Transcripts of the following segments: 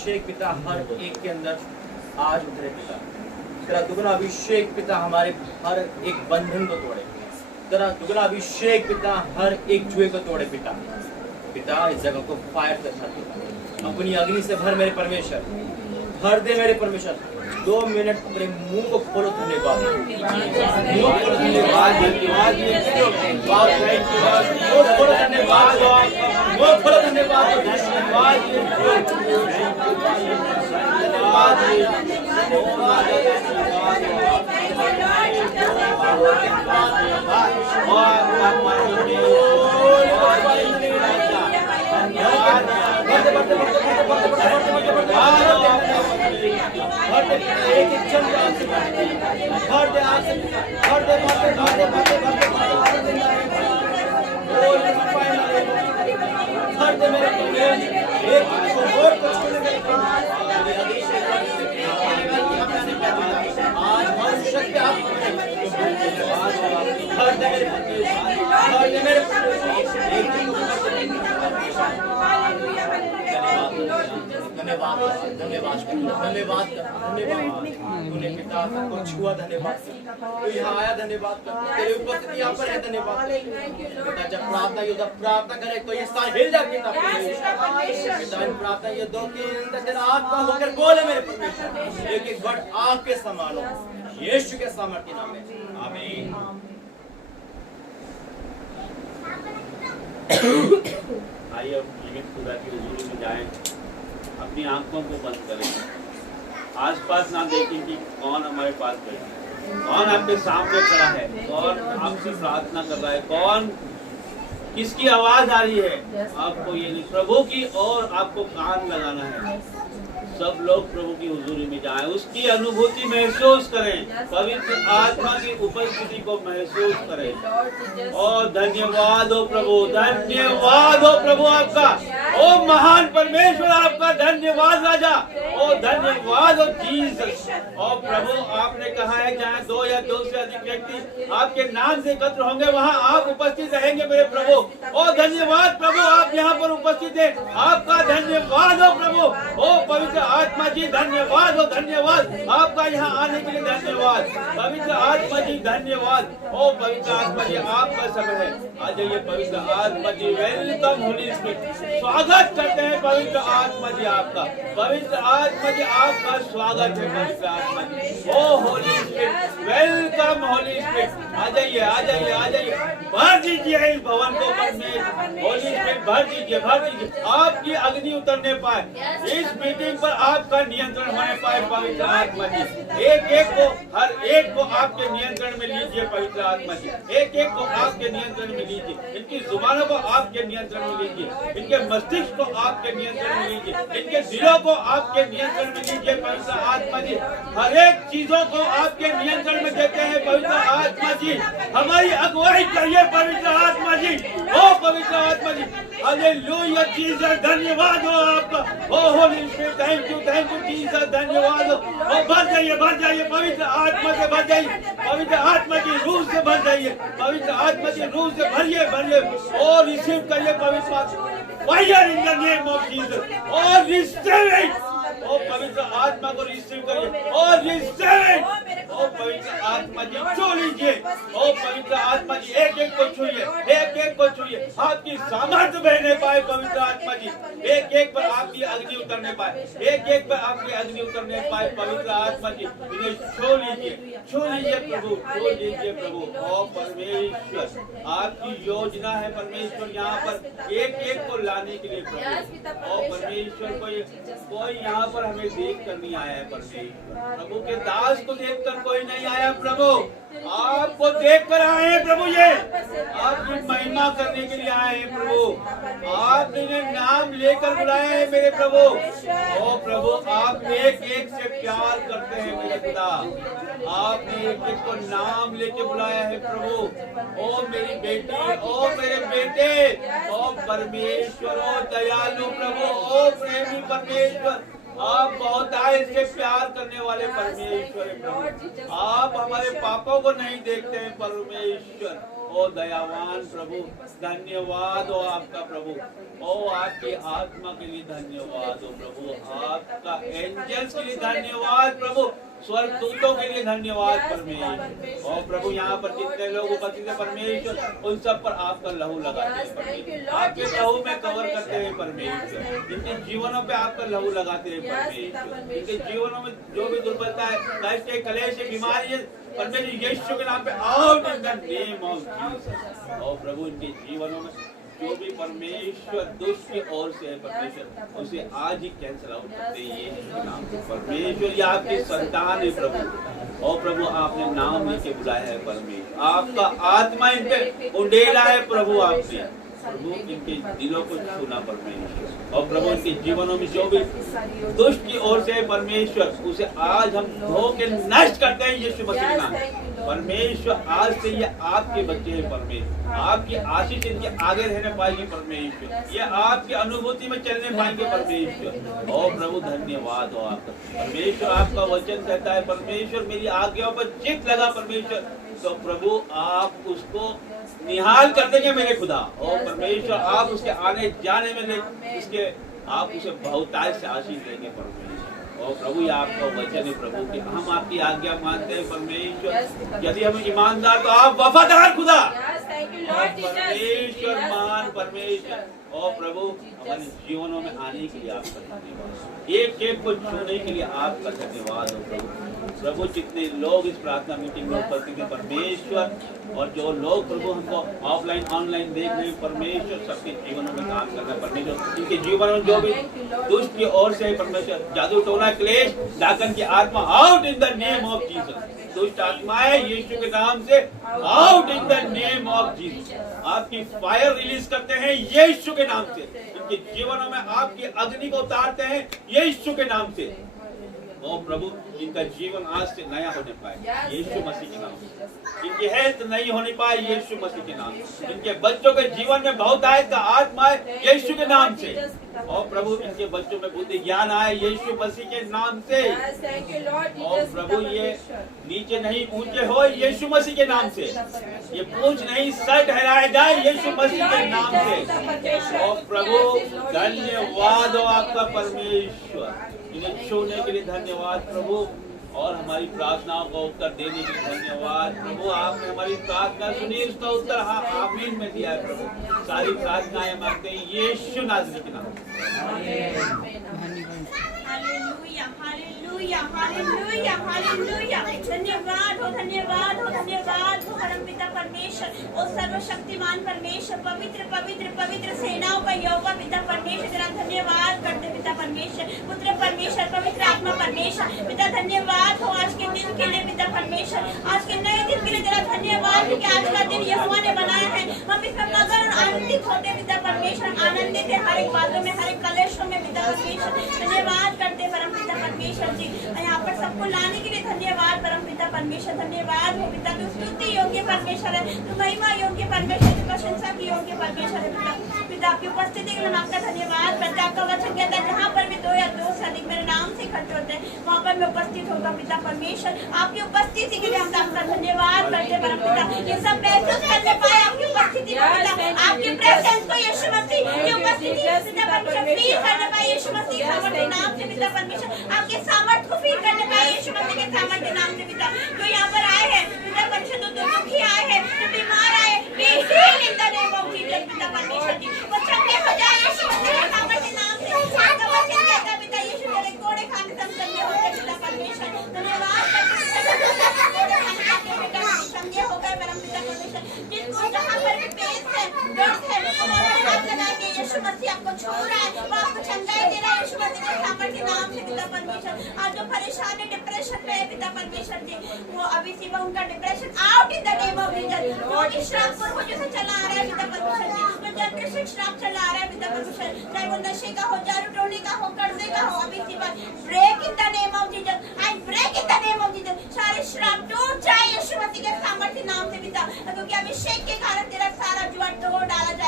अभिषेक पिता हर एक के अंदर आज उतरे पिता। तेरा दुगना अभिषेक पिता हमारे हर एक बंधन को तोड़े। तेरा दुगना अभिषेक पिता हर एक जुए को तोड़े पिता। पिता इस जगह को फायर कर पिता, अपनी अग्नि से भर मेरे परमेश्वर, भर दे मेरे परमेश्वर। 2 मिनट अपने मुंह को खोलो। धन्यवाद, मुंह खोलो। धन्यवाद, धन्यवाद, मुंह खोलो। धन्यवाद, मुंह खोलो। धन्यवाद, धन्यवाद, धन्यवाद, धन्यवाद। तूने पिता को छुआ, धन्यवाद। तू यहाँ आया, धन्यवाद। तेरी उपस्थिति यहाँ पर है, धन्यवाद। पिता जब प्रार्थना योद्धा प्रार्थना करे तो ये स्थान हिल जाए पिता। पिता प्रार्थना योद्धा के अंदर तेरा आत्मा होकर बोले मेरे परमेश्वर, एक एक वर्ड आग के समान हो, यीशु के सामर्थ्य नाम में, आमीन। आइए अब जीवित खुदा की हुजूरी में जाएं, अपनी आंखों को बंद करें, आसपास ना देखें कि कौन हमारे पास बैठा है, कौन आपके सामने खड़ा है, कौन आपसे प्रार्थना कर रहा है, कौन किसकी आवाज आ रही है। आपको ये नहीं, प्रभु की और आपको कान लगाना है। सब लोग प्रभु की हुजूरी में जाएं, उसकी अनुभूति महसूस करें, पवित्र आत्मा की उपस्थिति को महसूस करें। और धन्यवाद हो प्रभु, धन्यवाद हो प्रभु आपका, ओ महान परमेश्वर आपका धन्यवाद राजा, ओ धन्यवाद हो जीसस। और प्रभु आपने कहा है जहाँ 2 या 2 से अधिक व्यक्ति आपके नाम से एकत्र होंगे वहाँ आप उपस्थित रहेंगे मेरे प्रभु। ओ धन्यवाद प्रभु, आप यहाँ पर उपस्थित हैं, आपका धन्यवाद हो प्रभु। ओ पवित्र आत्मा जी धन्यवाद हो, धन्यवाद आपका यहाँ आने के लिए धन्यवाद। पवित्र आत्मा जी धन्यवाद। ओ पवित्र आत्मा जी आपका समय है, आ जाइए पवित्र आत्मा जी। वेलकम होली स्पिरिट, स्वागत करते हैं पवित्र आत्मा जी आपका। पवित्र आत्मा जी आपका स्वागत है पवित्र आत्मा जी। ओ Holi spirit, welcome Holi spirit, आ जाइए आ जाइए आ जाइए, भर दीजिए इस भवन को परमेश्वर। होली स्पिरिट भर दीजिए, भर दीजिए, आपकी अग्नि उतरने पाए, इस मीटिंग पर आपका नियंत्रण होने पाए पवित्र आत्मा जी। एक एक को, हर एक को आपके नियंत्रण में लीजिए पवित्र आत्मा जी। एक एक को आपके नियंत्रण में लीजिए, इनकी जुबानों को आपके नियंत्रण में लीजिए, इनके मस्तिष्क को आपके नियंत्रण में लीजिए, इनके दिलों को आपके नियंत्रण में लीजिए पवित्र आत्मा जी। हर एक चीजों को आपके नियंत्रण में देते हैं पवित्र आत्मा जी। हमारी अगुवाई करिए पवित्र आत्मा जी। ओ पवित्र आत्मा जी, हालेलुया जीसस, धन्यवाद हो आपका। ओ Holi spirit, thank you Jesus, धन्यवाद हो। और भर जाइए पवित्र आत्मा से, भर जाइए पवित्र आत्मा की रूह से, भर जाइए पवित्र आत्मा की रूह से, भरिए और रिसीव करिए पवित्र आत्मा। Fire in the name of Jesus और रिसीव इट। ओ पवित्र आत्मा को रिसीव करिए और रिसीव इट। ओ पवित्र आत्मा जी छू लीजिए। ओ पवित्र आत्मा जी एक एक को छूइए, एक एक को छूइए, आपकी सामर्थ्य बहने पाए पवित्र आत्मा जी। एक एक पर आपकी अग्नि उतरने पाए, एक एक पर आपकी अग्नि उतरने पाए पवित्र आत्मा जी। इन्हें छू लीजिए प्रभु, छू लीजिए प्रभु। ओ परमेश्वर आपकी योजना है परमेश्वर यहाँ पर एक एक को लाने के लिए प्रभु। ओ परमेश्वर कोई यहाँ पर हमें देख कर नहीं आया है परमेश्वर, प्रभु के दास को देख कर कोई नहीं आया प्रभु, आपको देख कर आए हैं प्रभु। ये आपकी महिमा करने के लिए आए हैं प्रभु, आपने नाम लेकर बुलाया है मेरे प्रभु। ओ प्रभु आप एक एक से प्यार करते हैं मेरे खुदा, आपने एक एक को नाम लेके बुलाया है प्रभु। ओ मेरी बेटी, ओ मेरे बेटे, ओ परमेश्वर, ओ दयालु प्रभु, ओ प्रेमी परमेश्वर, आप बहुतायत से प्यार करने वाले परमेश्वर हैं प्रभु। आप हमारे पापों को नहीं देखते हैं परमेश्वर। ओ दयावान प्रभु, धन्यवाद हो आपका प्रभु। ओ आपकी आत्मा के लिए धन्यवाद हो प्रभु। आपका एंजल्स के लिए धन्यवाद प्रभु। स्वर्गदूतों के लिए धन्यवाद परमेश्वर। और प्रभु यहाँ पर जितने लोग उपस्थित है परमेश्वर, उन सब पर आपका लहू लगाते हैं परमेश्वर। आपके लहू में कवर करते हैं परमेश्वर। जिनके जीवनों पे आपका लहू लगाते हैं परमेश्वर। जिनके जीवनों में जो भी दुर्बलता है, कष्ट है, कलेश है, बीमारी है, परमेश्वर यीशु के नाम पे out in the name of Jesus. और प्रभु इनके जीवनों में जो भी परमेश्वर दुष्ट की ओर से है परमेश्वर, उसे आज ही कैंसिल आउट करते हैं यीशु के नाम से। परमेश्वर ये आपकी संतान है प्रभु। और प्रभु आपने नाम लेके बुलाया है परमेश्वर। आपका आत्मा इन पे उंडेला है प्रभु। आपने प्रभु इनके दिलों को छूना परमेश्वर। और प्रभु इनके जीवनों में जो भी दुष्ट की ओर से परमेश्वर, उसे आज हम धो के नष्ट करते हैं यीशु मसीह के नाम। परमेश्वर आज से ये आपके बच्चे हैं परमेश्वर। आपकी आशीष इनके आगे रहने पाएगी परमेश्वर। ये आपकी अनुभूति में चलने पाएंगे परमेश्वर। और प्रभु धन्यवाद हो आपका परमेश्वर। आपका वचन कहता है परमेश्वर मेरी आज्ञाओं पर चित्त लगा परमेश्वर, तो प्रभु आप उसको निहाल कर देंगे मेरे खुदा। और परमेश्वर आप उसके आने जाने में इसके आप उसे बहुतायत से आशीष देंगे परमेश्वर। और प्रभु ये आपका वचन है प्रभु कि हम आपकी आज्ञा मानते हैं परमेश्वर। यदि हम ईमानदार तो आप वफादार खुदा। परमेश्वर मान परमेश्वर। और प्रभु हमारे जीवनों में आने के लिए आपका धन्यवाद। एक एक को छूने के लिए आपका धन्यवाद हो प्रभु। प्रभु जितने लोग इस प्रार्थना मीटिंग में उपस्थित हैं परमेश्वर, और जो लोग प्रभु हमको ऑफलाइन ऑनलाइन देख रहे हैं परमेश्वर, सबके जीवनों में काम करना परमेश्वर। इनके जीवन में जो भी दुष्ट की ओर से परमेश्वर, जादू टोना क्लेश डाकन की आत्मा out in the name of Jesus. दुष्ट आत्माएं यीशु के नाम से out in the name of Jesus. आपकी फायर रिलीज करते हैं यीशु के नाम से। इनके जीवनों में आपकी अग्नि को उतारते हैं यीशु के नाम से। ओ प्रभु इनका जीवन आज से नया होने पाए यीशु मसीह के नाम से। इनकी हेल्थ नई होने पाए यीशु मसीह के नाम से। इनके बच्चों के जीवन में बहुतायत का आत्मा है यीशु के नाम से। और प्रभु इनके बच्चों में बुद्धि ज्ञान आए यीशु मसीह के नाम से। और प्रभु ये नीचे नहीं ऊंचे हो यीशु मसीह के नाम से। ये पूंछ नहीं सर ठहराया जाए यीशु मसीह के नाम से। और प्रभु धन्यवाद हो आपका परमेश्वर। इन्हें छूने के लिए धन्यवाद प्रभु। और हमारी प्रार्थनाओं का उत्तर देने के लिए धन्यवाद प्रभु। आपने हमारी प्रार्थना सुनी, उसका उत्तर हाँ आमीन में दिया है प्रभु। सारी प्रार्थनाएं मांगते हैं यीशु नाज़री के नाम। Hallelujah hallelujah hallelujah hallelujah. धन्यवाद हो धन्यवाद हो धन्यवाद हो परमपिता परमेश्वर। ओ सर्वशक्तिमान परमेश्वर, पवित्र पवित्र पवित्र सेनाओं का यहोवा पिता परमेश्वर, तेरा धन्यवाद करते पिता परमेश्वर। पुत्र परमेश्वर, पवित्र आत्मा परमेश्वर, पिता धन्यवाद हो आज के दिन के लिए पिता परमेश्वर। आज के नए दिन के लिए तेरा धन्यवाद क्योंकि आज का दिन यहोवा ने बनाया है। हम इसमें मगन और आनंदित होते पिता परमेश्वर। आनंदित है हर एक बातों में, हर एक कलेशों में पिता परमेश्वर। धन्यवाद करते परम पिता परमेश्वर जी। यहाँ पर सबको लाने के लिए धन्यवाद परम पिता परमेश्वर। धन्यवाद हो पिता, तू स्तुति योग्य परमेश्वर है, तू महिमा योग्य परमेश्वर, तू प्रशंसा की योग्य परमेश्वर है पिता। पिता आपकी उपस्थिति के लिए आपका धन्यवाद करते। आपका वचन कहता है जहाँ पर भी दो या दो से अधिक मेरे नाम से इकट्ठे होते हैं वहाँ पर मैं उपस्थित होगा पिता परमेश्वर। आपकी उपस्थिति के लिए हम आपका धन्यवाद करते परम पिता। ये सब महसूस करने पाए आपकी उपस्थिति को पिता, आपकी प्रेजेंस को यीशु मसीह की उपस्थिति पिता परमेश्वर फील करने पाए यीशु मसीह के नाम से पिता परमेश्वर। आपके सामर्थ्य को फील करने पाए यीशु मसीह के सामर्थ्य के नाम से पिता। जो यहाँ पर आए हैं पिता परमेश्वर, जो दुखी आए हैं, जो बीमार आए, be healed in the name of Jesus पिता परमेश्वर जी। वो चंगे हो जाए यीशु मसीह के सामर्थ्य के नाम से। आपका वचन कहता है पिता यीशु तेरे कोड़े खाने से हम चंगे होते पिता परमेश्वर। धन्यवाद चंगे हो गए परम पिता परमेश्वर। जिसको जहाँ पर भी पेश है, दर्द है, हाथ लगाएंगे यीशु मसीह आपको छू रहा है, वो आपको चंगाई दे रहा है यीशु मसीह के सामर्थ्य के नाम से पिता परमेश्वर। आज जो परेशान है, डिप्रेशन में है पिता परमेश्वर जी, वो अभी सिवा उनका depression out in the name of Jesus. जो कि श्राप पूर्वजों से चला आ रहा है पिता परमेश्वर जी, जो जनरेशन श्राप चला आ रहा है पिता परमेश्वर, चाहे वो नशे का हो, जादू टोने का हो, कर्जे का हो, अभी सिवा break in the name of Jesus. I break in the name of Jesus. सारे श्राप टूट जाए यीशु मसीह के सामर्थ्य नाम से पिता, क्योंकि अभिषेक के कारण तेरा सारा जुआ तोड़ डाला जाए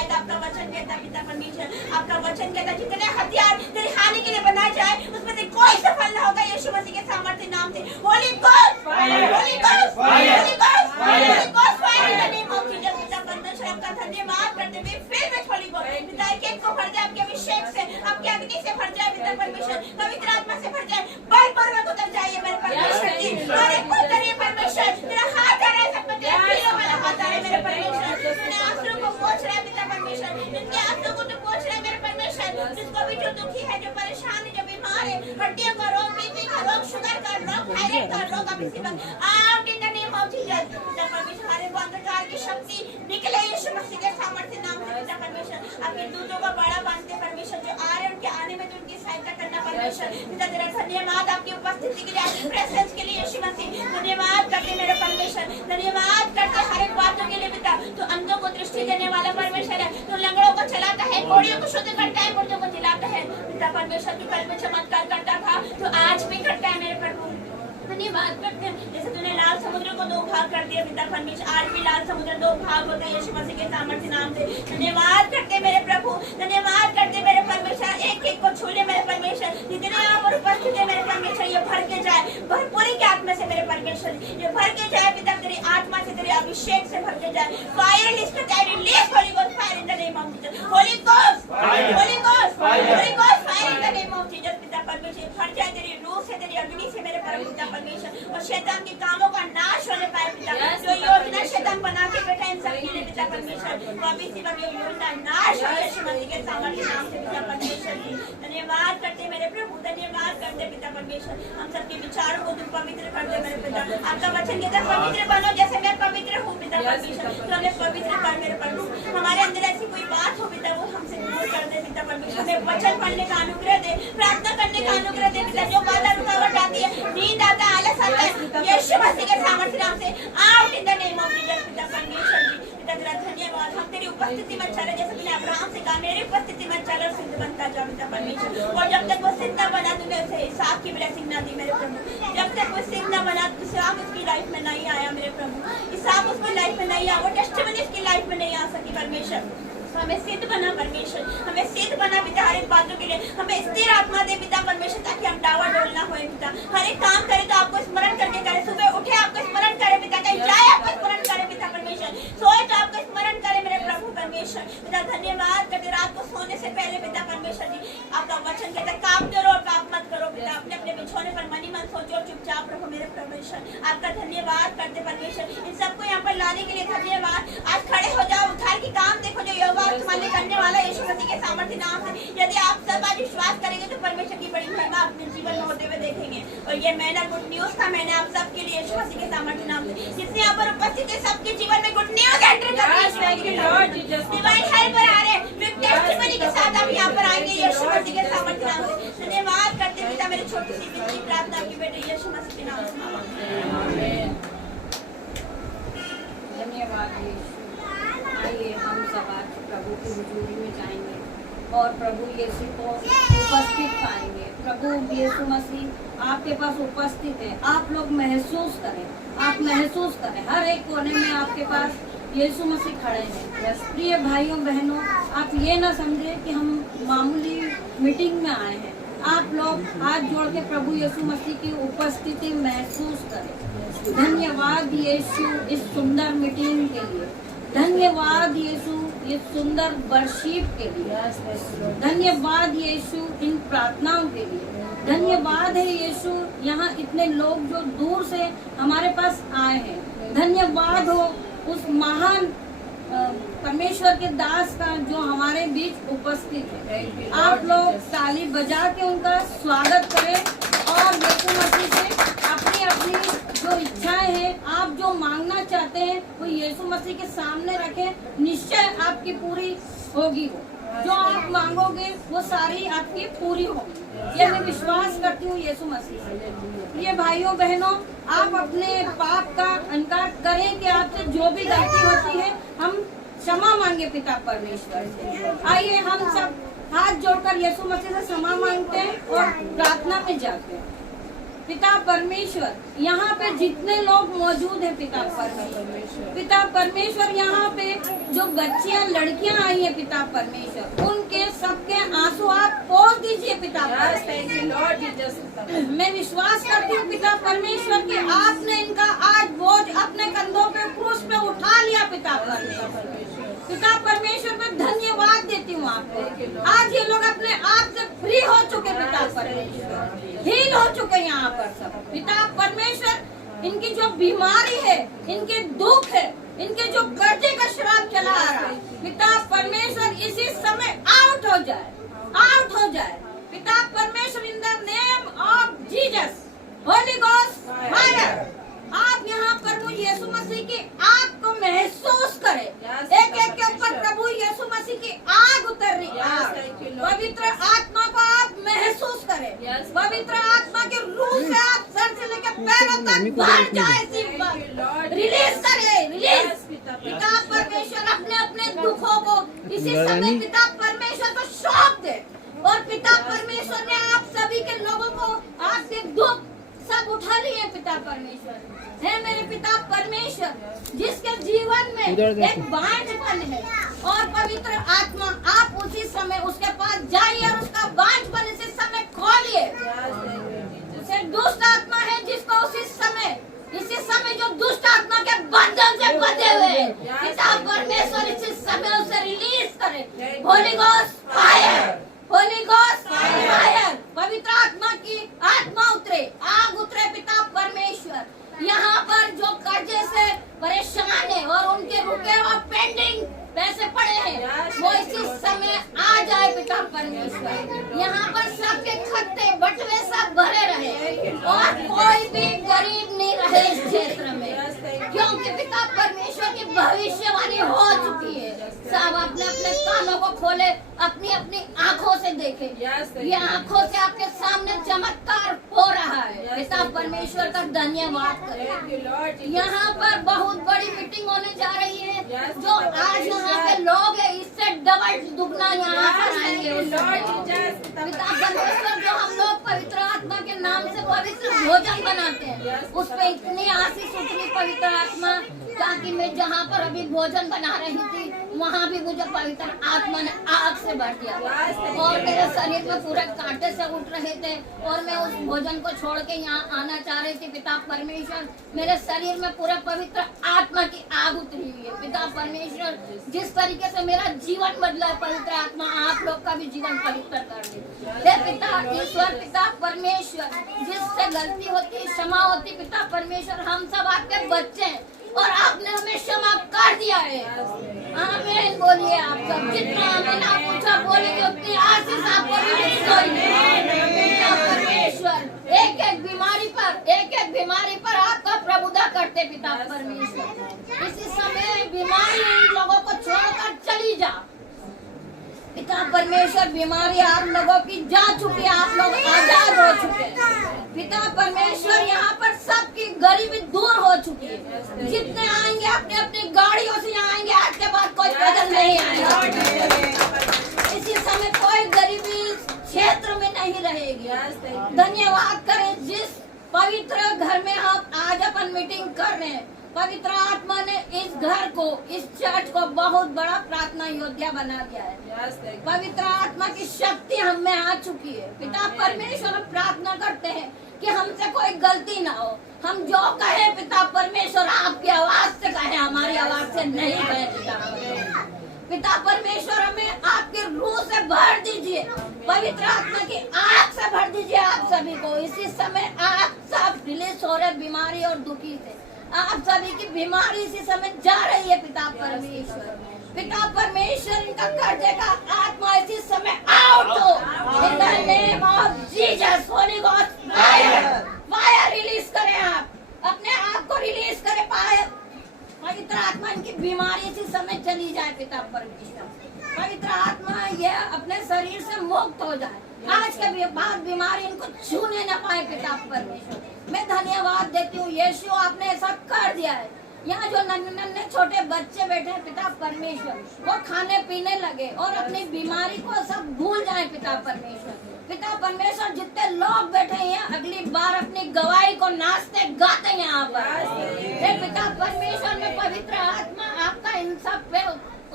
जाएगा। आपका वचन कहता पिता परमेश्वर, आपका वचन कहता जितने हथियार तेरी हानि के लिए बनाए जाए उसमें से कोई सफल ना होगा यीशु मसीह के सामर्थ्य नाम से। Holi ghost fire, Holi ghost fire, Holi ghost fire, Holi ghost fire in the name of Jesus. पिता परमेश्वर आपका धन्यवाद करते हुए फिर में होली गोस्ट पिता एक एक को भर जाए आपके अभिषेक से, आपके अग्नि से भर जाए पिता परमेश्वर, पवित्र आत्मा से भर जाए, बलपूर्वक उतर जाइए मेरे परमेश्वर जी। और एक उतरिए परमेश्वर, तेरा हाथ आ रहा है सब तेरे पीड़ों वाला हाथ आ रहा है मेरे परमेश्वर। अपने आंसुओं को पोंछ रहा है पिता परमेश्वर, इनके आंसुओं को तो पोंछ रहा है मेरे परमेश्वर। जिसको भी जो दुखी है, जो परेशान है, जो बीमार है, हड्डियों का रोग, बीपी का रोग, शुगर का रोग, थायराइड का रोग, अब इसी वक्त out in the name of Jesus. पिता परमेश्वर हर एक अंधकार की शक्ति निकले यीशु मसीह के सामर्थ्य नाम से। पिता परमेश्वर आपके दूतों का बड़ा बांधते परमेश्वर, जो आ रहे हैं उनके आने में तो उनकी सहायता करना परमेश्वर। पिता तेरा धन्यवाद आपकी उपस्थिति के लिए, आपकी प्रेजेंस के लिए यीशु मसीह। धन्यवाद करते मेरे परमेश्वर, धन्यवाद करते हर एक बातों के लिए पिता। तो अंधों को दृष्टि देने वाला परमेश्वर है, तो लंगड़ों को चलाता है, कोढ़ियों को शुद्ध करता है, मुर्दों को जिलाता है। पिता परमेश्वर की कल में चमत्कार करता था तो आज भी करता है मेरे प्रभु। धन्यवाद करते हैं जैसे तूने लाल समुद्र को दो भाग कर दिया पिता परमेश्वर, आज भी लाल समुद्र दो भाग होते हैं यीशु मसीह के सामर्थ्य नाम से। धन्यवाद करते मेरे प्रभु, धन्यवाद करते मेरे परमेश्वर। एक एक को छू ले मेरे परमेश्वर, जितने यहाँ पर उपस्थित है मेरे परमेश्वर, ये भर के जाए भरपूरी के आत्मा से मेरे परमेश्वर, ये भर के जाए पिता तेरी आत्मा से, तेरे अभिषेक से भर के जाए। Fire list release Holi ghost fire in the name of Jesus, Holi ghost fire, Holi ghost fire, Holi ghost fire in the name of Jesus. पिता परमेश्वर भर जाए तेरी रूह से, तेरी अग्नि से मेरे परम पिता परमेश्वर, और शैतान के कामों का नाश होने पाए पिता। जो योजना शैतान बना के बैठा इन सब के लिए पिता परमेश्वर, वो अभी इसी वक्त ये योजना नाश हो यीशु मसीह के सामर्थ्य नाम से पिता परमेश्वर जी। धन्यवाद करते मेरे प्रभु, धन्यवाद करते पिता परमेश्वर। हम सबके विचारों को तुम पवित्र करते मेरे पिता। आपका वचन कहता है पवित्र बनो जैसे मैं पवित्र हूँ पिता परमेश्वर, तो हमें पवित्र कर मेरे प्रभु। हमारे अंदर ऐसी कोई बात हो पिता वो हमसे दूर कर दे पिता परमेश्वर। हमें वचन पढ़ने का अनुग्रह दे, प्रार्थना करने का अनुग्रह दे पिता। जो बाधा रुकावट आती है, नींद आता है, आलस आता है, यीशु मसीह के सामर्थ्य नाम से out in the name of Jesus पिता परमेश्वर जी। पिता तेरा धन्यवाद, हम तेरी उपस्थिति में चले जैसे तूने अब्राहम से कहा मेरी उपस्थिति में चलो सिद्ध बनता जाओ पिता परमेश्वर। और जब तक वो सिद्ध न बना तूने उसे इसहाक की ब्लेसिंग ना दी मेरे प्रभु। जब तक वो सिद्ध न बना इसहाक उसकी लाइफ में नहीं आया मेरे प्रभु, इसहाक उसकी लाइफ में नहीं आया, वो टेस्टिमनी उसकी लाइफ में नहीं आ सकी परमेश्वर। हमें सिद्ध बना परमेश्वर, हमें सिद्ध बना पिता हर एक बातों के लिए। हमें स्थिर आत्मा दे पिता परमेश्वर, ताकि हम डावाडोल ना होए पिता। हर एक काम करे तो आपको स्मरण करके करे, सुबह उठे आपको स्मरण करे पिता, कहीं जाए आपको स्मरण करे पिता परमेश्वर, सोए तो आपको स्मरण करे मेरे प्रभु परमेश्वर। पिता धन्यवाद करते रात को सोने से पहले पिता परमेश्वर जी, आपका वचन कहता है काम करो और पाप मत करो पिता। अपने अपने बिछोने पर मनी मन सोचो, चुपचाप रहो मेरे परमेश्वर। आपका धन्यवाद करते परमेश्वर, इन सबको यहाँ पर लाने के लिए धन्यवाद। आज खड़े हो जाओ, उठार की काम देखो, जो योगा तुम्हारे करने वाला यीशु मसीह के सामर्थ्य नाम से। यदि आप सब आज विश्वास करेंगे तो परमेश्वर की बड़ी महिमा अपने जीवन में होते हुए देखेंगे। और ये मैंने गुड न्यूज था, मैंने आप सबके लिए यीशु मसीह के सामर्थ्य नाम से, जिसने यहाँ पर उपस्थित है सबके जीवन में गुड न्यूज एंटर कर डिवाइन हेल्पर आ रहे हैं, टेस्टिमनी के साथ आप यहाँ पर आएंगे यीशु मसीह के सामर्थ्य नाम से। धन्यवाद करते पिता, मेरी छोटी सी बिल्ली प्रार्थना आपकी बेटे यीशु मसीह के नाम से। धन्यवाद यीशु। आइए हम सब आज प्रभु की हुजूरी में जाएंगे और प्रभु यीशु को उपस्थित पाएंगे। प्रभु यीशु मसीह आपके पास उपस्थित है, आप लोग महसूस करें, आप महसूस करें। हर एक कोने में आपके पास यीशु मसीह खड़े हैं। प्रिय भाइयों बहनों, आप ये ना समझे कि हम मामूली मीटिंग में आए हैं। आप लोग हाथ जोड़ के प्रभु यीशु मसीह की उपस्थिति महसूस करें। धन्यवाद यीशु इस सुंदर मीटिंग के लिए, धन्यवाद यीशु इस सुंदर वर्शिप के लिए, धन्यवाद यीशु इन प्रार्थनाओं के लिए, धन्यवाद है यीशु यहाँ इतने लोग जो दूर से हमारे पास आए हैं। धन्यवाद हो उस महान परमेश्वर के दास का जो हमारे बीच उपस्थित है। आप लोग ताली बजा के उनका स्वागत करें और यीशु मसीह से अपनी अपनी जो इच्छाएं हैं, आप जो मांगना चाहते हैं वो यीशु मसीह के सामने रखें, निश्चय आपकी पूरी होगी। जो आप मांगोगे वो सारी आपकी पूरी होगी, ये मैं विश्वास करती हूँ यीशु मसीह से। प्रिय भाइयों बहनों, आप अपने पाप का इनकार करें कि आपसे जो भी गलती होती है हम क्षमा मांगे पिता परमेश्वर से। आइए हम सब हाथ जोड़कर यीशु मसीह से क्षमा मांगते हैं और प्रार्थना में जाते हैं। पिता परमेश्वर, यहाँ पे जितने लोग मौजूद हैं पिता परमेश्वर, पिता परमेश्वर यहाँ पे जो बच्चियां लड़कियां आई हैं पिता परमेश्वर, उनके सबके आंसू आप पोंछ दीजिए पिता परमेश्वर। मैं विश्वास करती हूँ पिता परमेश्वर कि आपने इनका आज बोझ अपने कंधों पे क्रूस पे उठा लिया पिता परमेश्वर। पिता परमेश्वर मैं धन्यवाद देती हूँ आपको। आज ये लोग अपने आप से फ्री हो चुके पिता परमेश्वर, हील हो चुके यहाँ पर सब पिता परमेश्वर। इनकी जो बीमारी है, इनके दुख है, इनके जो कर्जे का श्राप चला आ रहा है, पिता परमेश्वर इसी समय आउट हो जाए, आउट हो जाए पिता परमेश्वर। In the name of Jesus, Holi ghost fire. आप यहाँ प्रभु यीशु मसीह की आग को महसूस करें। एक एक के ऊपर प्रभु यीशु मसीह की आग उतर रही है। पवित्र आत्मा को आप महसूस करें। पवित्र आत्मा के रूह से आप सर से लेकर पैरों तक भर जाए। रिलीज करें, रिलीज। पिता परमेश्वर अपने अपने दुखों को इसी समय पिता परमेश्वर को सौंप दे। और पिता परमेश्वर ने आप सभी के लोगों को आपके दुख सब उठा लिए पिता परमेश्वर। है मेरे पिता परमेश्वर, जिसके जीवन में एक बांझपन है, और पवित्र आत्मा आप उसी समय उसके पास जाइए और उसका बांझपन इसी समय खोलिए। उसे दुष्ट आत्मा है जिसको इसी समय जो दुष्ट आत्मा के बंधन से बंधे हुए पिता परमेश्वर इसी समय उसे रिलीज करे। Holi ghost fire, Holi ghost fire. पवित्र आत्मा की आत्मा उतरे, आग उतरे पिता परमेश्वर। यहाँ पर जो कर्जे से परेशान है और उनके रुके हुए पेंडिंग पैसे पड़े हैं, वो इसी समय आ जाए पिता परमेश्वर। यहाँ पर सबके खत्ते बटवे सब भरे रहे और कोई भी गरीब नहीं रहे इस क्षेत्र में, क्योंकि पिता परमेश्वर की भविष्यवाणी हो चुकी है। सब अपने अपने कानों को खोले, अपनी अपनी आंखों से देखे। ये आंखों से आपके सामने चमत्कार हो रहा है। पिता परमेश्वर का धन्यवाद करें। यहाँ पर बहुत बड़ी मीटिंग होने जा रही है। जो आज यहाँ पे लोग हैं, इससे डबल दुगना यहाँ पर आएंगे। पिता परमेश्वर, जो हम लोग पवित्र आत्मा के नाम से पवित्र भोजन बनाते हैं, उस पे इतनी आशीष उतरी पवित्र आत्मा, ताकि मैं जहाँ पर अभी भोजन बना रही थी वहाँ भी मुझे पवित्र आत्मा ने आग से भर दिया और मेरे शरीर में पूरे कांटे से उठ रहे थे और मैं उस भोजन को छोड़ के यहाँ आना चाह रही थी। पिता परमेश्वर, मेरे शरीर में पूरे पवित्र आत्मा की आग उतरी हुई है। पिता परमेश्वर, जिस तरीके से मेरा जीवन बदला है, पवित्र आत्मा आप लोग का भी जीवन पवित्र कर दे। हे पिता ईश्वर, पिता परमेश्वर, जिससे गलती होती क्षमा होती, पिता परमेश्वर, हम सब आपके बच्चे हैं और आपने हमें क्षमा कर दिया है। आमीन बोलिए आप सब। जितना आमीन आप पूछा बोलेंगे उतनी आशीष आपको रिलीज होगी। पिता परमेश्वर, एक एक बीमारी पर आपका प्रभुता करते पिता परमेश्वर। इसी समय बीमारी इन लोगों को छोड़कर चली जा। पिता परमेश्वर, बीमारी आप लोगों की जा चुकी है, आप लोग आजाद हो चुके हैं। पिता परमेश्वर, यहाँ पर सबकी गरीबी दूर हो चुकी है। जितने आएंगे अपने अपनी गाड़ियों से आएंगे, आज के बाद कोई पैदल नहीं आएगा। इसी समय कोई गरीबी क्षेत्र में नहीं रहेगी। धन्यवाद करें जिस पवित्र घर में हम आज अपन मीटिंग कर रहे हैं। पवित्र आत्मा ने इस घर को, इस चर्च को बहुत बड़ा प्रार्थना योद्धा बना दिया है। पवित्र आत्मा की शक्ति हम में आ चुकी है। पिता परमेश्वर, प्रार्थना करते हैं कि हमसे कोई गलती ना हो। हम जो कहे पिता परमेश्वर आपकी आवाज से कहे, हमारी आवाज से नहीं कहे। पिता परमेश्वर, हमें आपके रूह से भर दीजिए, पवित्र आत्मा की आग से भर दीजिए आप सभी को। इसी समय आप सब रिलीज हो रहे बीमारी और दुखी से। आप सभी की बीमारी इसी समय जा रही है पिता परमेश्वर। पिता परमेश्वर, इनका कर्जे का आत्मा इसी समय आउट हो। In the name of Jesus, Holi ghost fire, fire release करें। आप अपने आप को रिलीज करें। पवित्र आत्मा, इनकी बीमारी इसी समय चली जाए पिता परमेश्वर। पवित्र आत्मा ये अपने शरीर से मुक्त हो जाए। आज के बाद बीमारी इनको छूने न पाए पिता परमेश्वर। मैं धन्यवाद देती हूँ यीशु, आपने ऐसा कर दिया है। यहाँ जो नन्हे छोटे बच्चे बैठे हैं पिता परमेश्वर, वो खाने पीने लगे और अपनी बीमारी को सब भूल जाए पिता परमेश्वर। पिता परमेश्वर, जितने लोग बैठे हैं अगली बार अपनी गवाही को नाचते गाते यहाँ पर। पिता परमेश्वर में पवित्र आत्मा आपका इन सब पे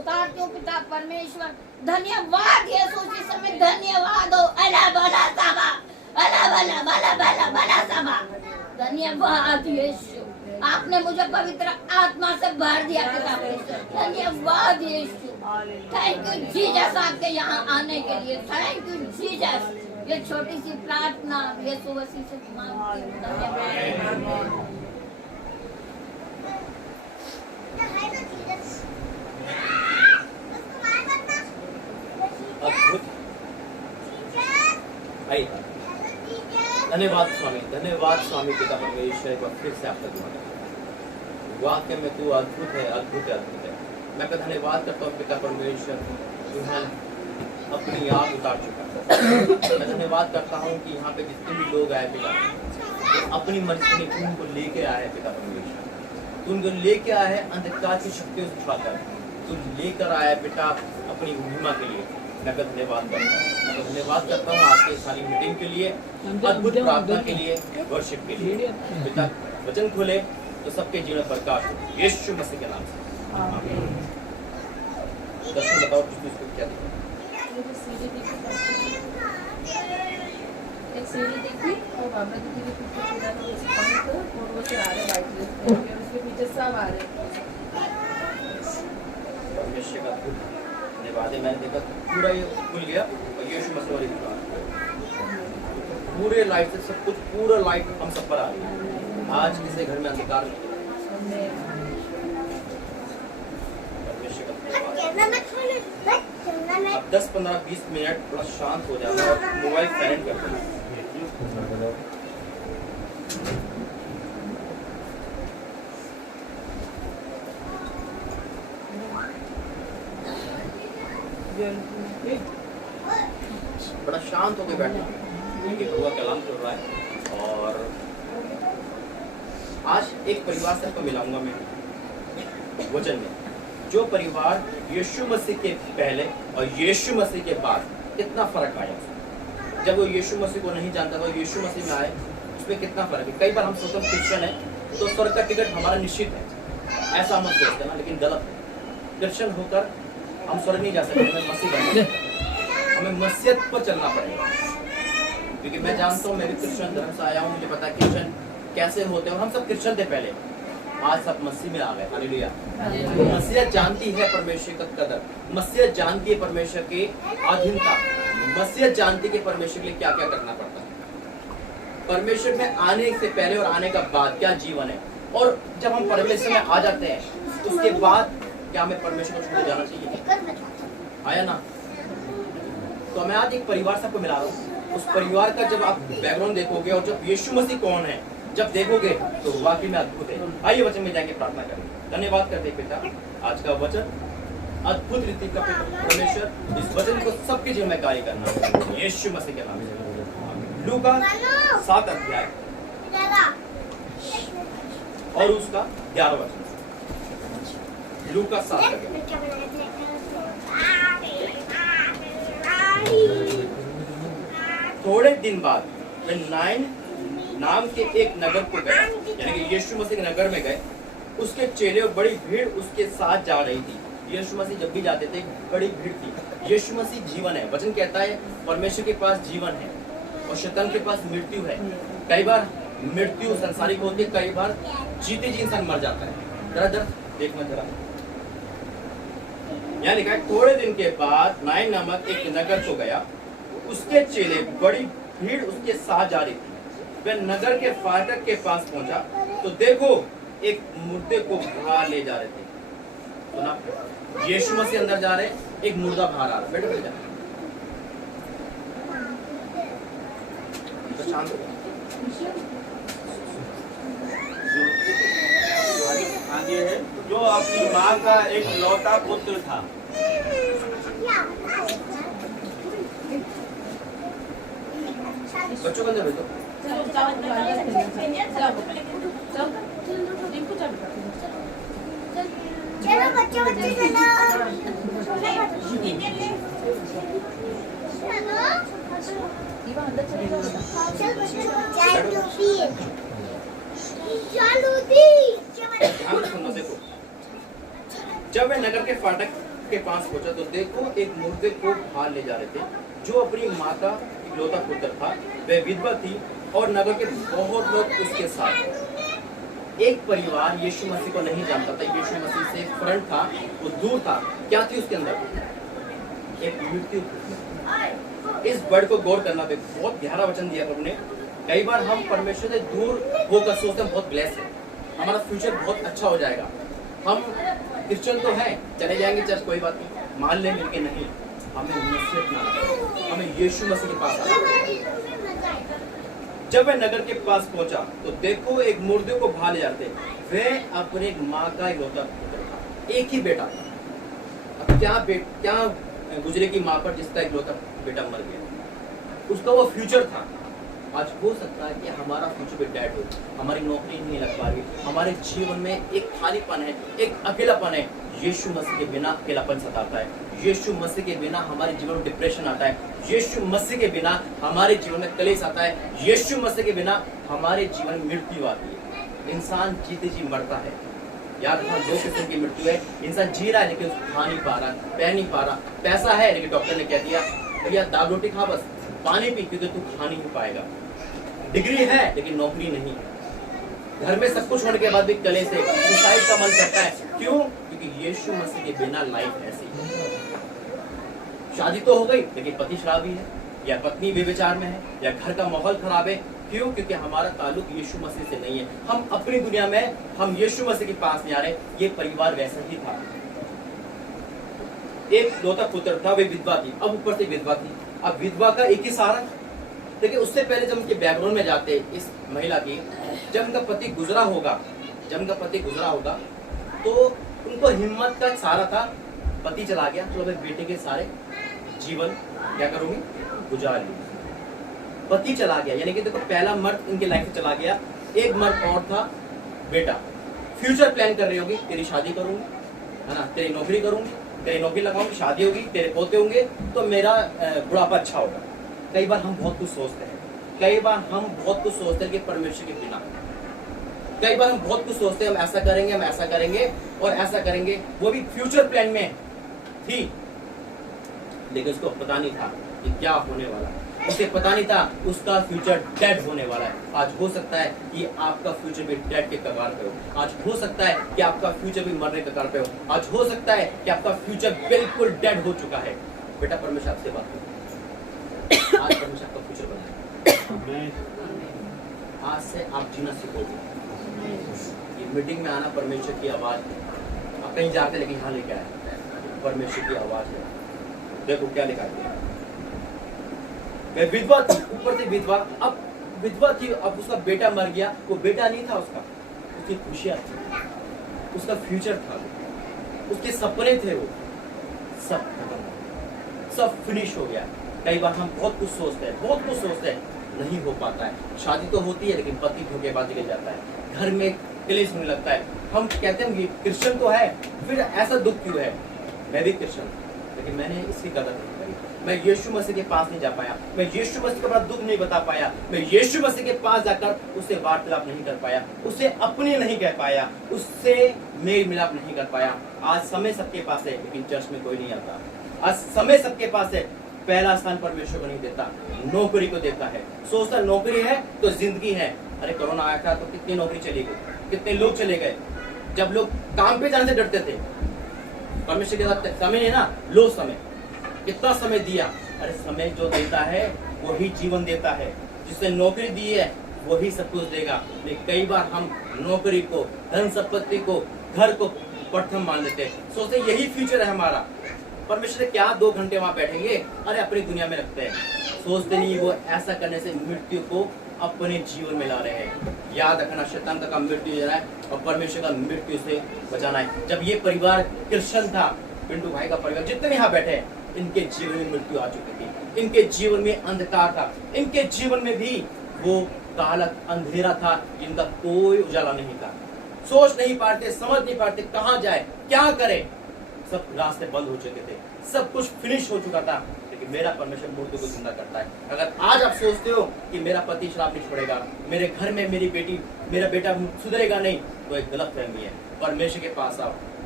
उतारती हूँ पिता परमेश्वर। धन्यवाद यीशु जी समय धन्यवाद हो। अला बला साबा, अला बला बला बला बला साबा। धन्यवाद यीशु, आपने मुझे पवित्र आत्मा से भर दिया पिता परमेश्वर। धन्यवाद यीशु, थैंक यू जीसस आपके यहाँ आने के लिए। Thank you Jesus. ये छोटी सी प्रार्थना यीशु मसीह से मांगती हूँ। धन्यवाद। अद्भुत। आइए। धन्यवाद स्वामी, धन्यवाद स्वामी पिता परमेश्वर। एक बार फिर से आपका धन्यवाद। वाक्य में तू अद्भुत है, अद्भुत है, अद्भुत है। मैं आपका धन्यवाद करता हूँ पिता परमेश्वर, तुम्हें अपनी आग उतार चुका है। मैं धन्यवाद करता हूँ कि यहाँ पे जितने भी लोग आए पिता, तो अपनी मनसी ने उनको लेके आए हैं पिता परमेश्वर। तू उनको लेके आया है अंधकार की शक्तियों से छुड़ाकर। तू लेकर आया है पिता अपनी महिमा के लिए। मैं आपका धन्यवाद करता हूँ। मैं धन्यवाद करता हूँ आज की सारी मीटिंग के लिए, अद्भुत प्रार्थना के लिए, वर्शिप के लिए। पिता वचन खोले तो सबके जीवन प्रकाश हो, यीशु मसीह के नाम से आमीन। दर्शन बताओ किसको क्या दिखा? एक सीढ़ी देखी और बाबा जी के पीछे पूरा तो उस पंख और वो से आ रहे वाइट ड्रेस पहन के, उसके पीछे सब आ रहे हैं। परमेश्वर का धन्यवाद है। मैंने देखा पूरा ये खुल गया और यीशु मसीह वाली दुकान पूरे लाइट से सब कुछ, पूरा लाइट हम सब पर आ रही है। आज किसी घर में अंधकार नहीं है। परमेश्वर का धन्यवाद। अब 10, 15, 20 मिनट थोड़ा शांत हो जाना और मोबाइल साइलेंट कर देना। बड़ा शांत होकर बैठना क्योंकि प्रभु का कलाम चल रहा है। और आज एक परिवार से आपको मिलाऊंगा मैं वचन में, जो परिवार यीशु मसीह के पहले और यीशु मसीह के बाद कितना फर्क आया। जब वो यीशु मसीह को नहीं जानता था, यीशु मसीह में आए, उसमें कितना फर्क है। कई बार हम सोचते हैं क्रिश्चियन है तो स्वर्ग का टिकट हमारा निश्चित है, ऐसा हम सोचते हैं ना, लेकिन गलत है। क्रिश्चियन होकर हम स्वर्ग नहीं जा सकते, हमें मसीह बनना है, हमें मसीहत पर चलना पड़ेगा। क्योंकि मैं जानता हूँ, मैं भी क्रिश्चियन धर्म से आया हूँ, मुझे पता है क्रिश्चियन कैसे होते हैं। और हम सब क्रिश्चियन थे पहले, आज सब मसीह में आ गए। हालेलुया। मसीहत जानती है परमेश्वर का कदर, मसीहत जानती है परमेश्वर की अधीनता, मसीहत जानती है कि परमेश्वर के लिए क्या क्या करना पड़ता है। परमेश्वर में आने से पहले और आने का बाद क्या जीवन है। और जब हम परमेश्वर में आ जाते हैं उसके बाद क्या हमें परमेश्वर को छोड़ जाना चाहिए? आया ना। तो मैं आज एक परिवार से आपको मिला रहा हूँ। उस परिवार का जब आप बैकग्राउंड देखोगे और जब यीशु मसीह कौन है जब देखोगे तो वाकई में अद्भुत है। आइए वचन में जाएंगे, प्रार्थना करेंगे। धन्यवाद करते पिता आज का वचन अद्भुत रीति का परमेश्वर इस वचन को सबके जीवन में कार्य करना यीशु मसीह के नाम से। लूका 7 अध्याय और उसका 11 वचन। लूका 7 थोड़े दिन बाद वे नाइन नाम के एक नगर को गए, यानी कि यीशु मसीह के नगर में गए। उसके चेले और बड़ी भीड़ उसके साथ जा रही थी। यीशु मसीह जब भी जाते थे बड़ी भीड़ थी। यीशु मसीह जीवन है। वचन कहता है परमेश्वर के पास जीवन है और शैतान के पास मृत्यु है। कई बार मृत्यु संसारिक होती है, कई बार जीते जी इंसान मर जाता है। जरा देखना जरा, यहाँ लिखा है थोड़े दिन के बाद नाइन नामक एक नगर को गया। उसके चेले बड़ी भीड़ उसके साथ जा रही थी। वह नगर के फाटक के पास पहुंचा तो देखो एक मुर्दे को बाहर ले जा रहे थे। सुना, यीशु मसीह अंदर जा रहे, एक मुर्दा बाहर आ रहा। बैठो बैठ जा, तो शांत हो। आगे है जो अपनी माँ का एक लौटा पुत्र था। बच्चों को अंदर भेजो। चलो बच्चों बच्चे चलो जब वे नगर के फाटक के पास पहुंचा तो देखो एक मुर्दे को बाहर ले जा रहे थे, जो अपनी माँ का इकलौता पुत्र था। वह विधवा थी और नगर के बहुत लोग उसके साथ थे। एक परिवार यीशु मसीह को नहीं जानता था, यीशु मसीह से फ्रंट था, वो दूर था। क्या थी उसके अंदर? एक मृत्यु। इस वर्ड को गौर करना, बहुत गहरा वचन दिया प्रभु ने। कई बार हम परमेश्वर से दूर होकर सोचते हैं बहुत ब्लेस है, हमारा फ्यूचर बहुत अच्छा हो जाएगा, हम क्रिश्चियन तो हैं, चले जाएंगे चर्च, कोई बात नहीं, मान ले मिलके। नहीं, हमें नसीहत ना, हमें यीशु मसीह के पास आना। जब वह नगर के पास पहुंचा तो देखो एक मुर्दे को बाहर ले जाते। वह अपने माँ का इकलौता पुत्र था, एक ही बेटा था। अब क्या गुजरे की माँ पर जिसका इकलौता बेटा मर गया, उसका वो फ्यूचर था। आज हो सकता है कि हमारा फ्यूचर भी डेड हो, हमारी नौकरी नहीं लग पा रही, हमारे जीवन में एक खालीपन है, एक अकेलापन है। यीशु मसीह के बिना अकेलापन सताता है, यीशु मसीह के बिना हमारे जीवन में डिप्रेशन आता है, यीशु मसीह के बिना हमारे जीवन में कलेश आता है, यीशु मसीह के बिना हमारे जीवन में मृत्यु आती है। इंसान जीते जी मरता है। याद रखना, दो किस्म की मृत्यु है। इंसान जी रहा है लेकिन उसको खा नहीं पा रहा, पह नहीं पा रहा। पैसा है लेकिन डॉक्टर ने कह दिया भैया दाल रोटी खा, बस पानी पी, क्योंकि तू खा नहीं पाएगा। डिग्री है लेकिन नौकरी नहीं है। घर में सब कुछ होने के बाद भी कलेश से सुसाइड का मन करता है। क्यों? क्योंकि यीशु मसीह के बिना लाइफ ऐसी है। शादी तो हो गई लेकिन पति शराबी है, या पत्नी बेविचार में है, या घर का माहौल खराब है। क्यों? क्योंकि हमारा ताल्लुक यीशु मसीह से नहीं है। हम अपनी दुनिया में, हम यीशु मसीह के पास नहीं आ रहे। ये परिवार वैसा ही था। एक लौता पुत्र था, वे विधवा थी, अब ऊपर से विधवा थी। अब विधवा का एक ही सहारा। देखिए, उससे पहले जब उनके बैकग्राउंड में जाते इस महिला की, जब उनका पति गुजरा होगा तो उनको हिम्मत का सहारा था। पति चला गया तो अब बेटे के सारे जीवन क्या करूंगी, गुजार लूंगी। पति चला गया, यानी कि देखो पहला मर्द इनके लाइफ में चला गया। एक मर्द और था, बेटा। फ्यूचर प्लान कर रही होगी, तेरी शादी करूंगी, है ना, तेरी नौकरी करूंगी, तेरी नौकरी लगाऊंगी, शादी होगी, तेरे पोते होंगे तो मेरा बुढ़ापा अच्छा होगा। कई बार हम बहुत कुछ सोचते हैं कि परमेश्वर के बिना, कई बार हम बहुत कुछ सोचते हैं, हम ऐसा करेंगे और ऐसा करेंगे। वो भी फ्यूचर प्लान में थी, लेकिन उसको पता नहीं था कि क्या होने वाला है। उसे पता नहीं था उसका फ्यूचर डेड होने वाला है। आज हो सकता है कि आपका फ्यूचर भी डेड के कगार पे हो। आज हो सकता है कि आपका फ्यूचर भी मरने के कगार पे हो। आज हो सकता है कि आपका फ्यूचर बिल्कुल डेड हो चुका है। बेटा, परमेश्वर आपसे बात करो। आज परमेश्वर आपका फ्यूचर बनाए। आज से आप जीना सीखोगे। ये मीटिंग में आना परमेश्वर की आवाज है। आप कहीं जाते लेकिन यहाँ लेके आए, परमेश्वर की आवाज है। देखो क्या लिखा है। विधवा थी, ऊपर से विधवा। अब विधवा थी, अब उसका बेटा मर गया। वो बेटा नहीं था उसका, उसकी खुशियां थी, उसका फ्यूचर था, उसके सपने थे, वो सब खत्म, सब फिनिश हो गया। कई बार हम बहुत कुछ सोचते हैं, नहीं हो पाता है। शादी तो होती है लेकिन पति धोखेबाजी ले जाता है, घर में क्लेश होने लगता है। हम कहते हैं क्रिश्चियन तो है, फिर ऐसा दुख क्यों है? मैं भी क्रिश्चियन, लेकिन मैंने इसकी कदर नहीं करी। मैं यीशु मसीह के पास नहीं जा पाया, मैं यीशु मसीह के पास दुख नहीं बता पाया, मैं यीशु मसीह के पास जाकर उससे वार्तालाप नहीं कर पाया, उसे अपने नहीं कह पाया, उससे मेल मिलाप नहीं कर पाया। आज समय सबके पास है लेकिन चर्च में कोई नहीं आता। आज समय सबके पास है, पहला स्थान परमेश्वर को नहीं देता, नौकरी को देता है। सोचता नौकरी है तो जिंदगी है। अरे कोरोना आया था तो कितनी नौकरी चली गई, कितने लोग चले गए। जब लोग काम पे जाने से डरते थे, परमेश्वर के साथ समय नहीं ना, लो समय, कितना समय दिया। अरे समय जो देता है वही जीवन देता है, जिसने नौकरी दी है वही सब कुछ देगा। लेकिन कई बार हम नौकरी को, धन संपत्ति को, घर को प्रथम मान लेते हैं, सोचते यही फ्यूचर है हमारा। परमेश्वर क्या 2 घंटे वहां बैठेंगे, अरे अपनी दुनिया में रखते हैं। सोचते नहीं वो ऐसा करने से मृत्यु को अपने जीवन में ला रहे हैं। याद रखना, शैतान का काम मृत्यु दे रहा है और परमेश्वर का मृत्यु से बचाना है। जब ये परिवार क्रिश्चियन था, पिंटू भाई का परिवार, जितने यहाँ बैठे हैं, इनके जीवन में मृत्यु आ चुकी थी, इनके जीवन में अंधकार था, इनके जीवन में भी वो काला अंधेरा था, जिनका कोई उजाला नहीं था। सोच नहीं पाते, समझ नहीं पाते कहाँ जाए, क्या करे। सब रास्ते बंद हो चुके थे, सब कुछ फिनिश हो चुका था। लेकिन मेरा परमेश्वर मुर्दों को जिंदा करता है। अगर आज आप सोचते हो कि मेरा पति शराब नहीं छोड़ेगा, मेरे घर में मेरी बेटी, मेरा बेटा सुधरेगा नहीं, तो एक गलत फहमी है। परमेश्वर के पास आओ,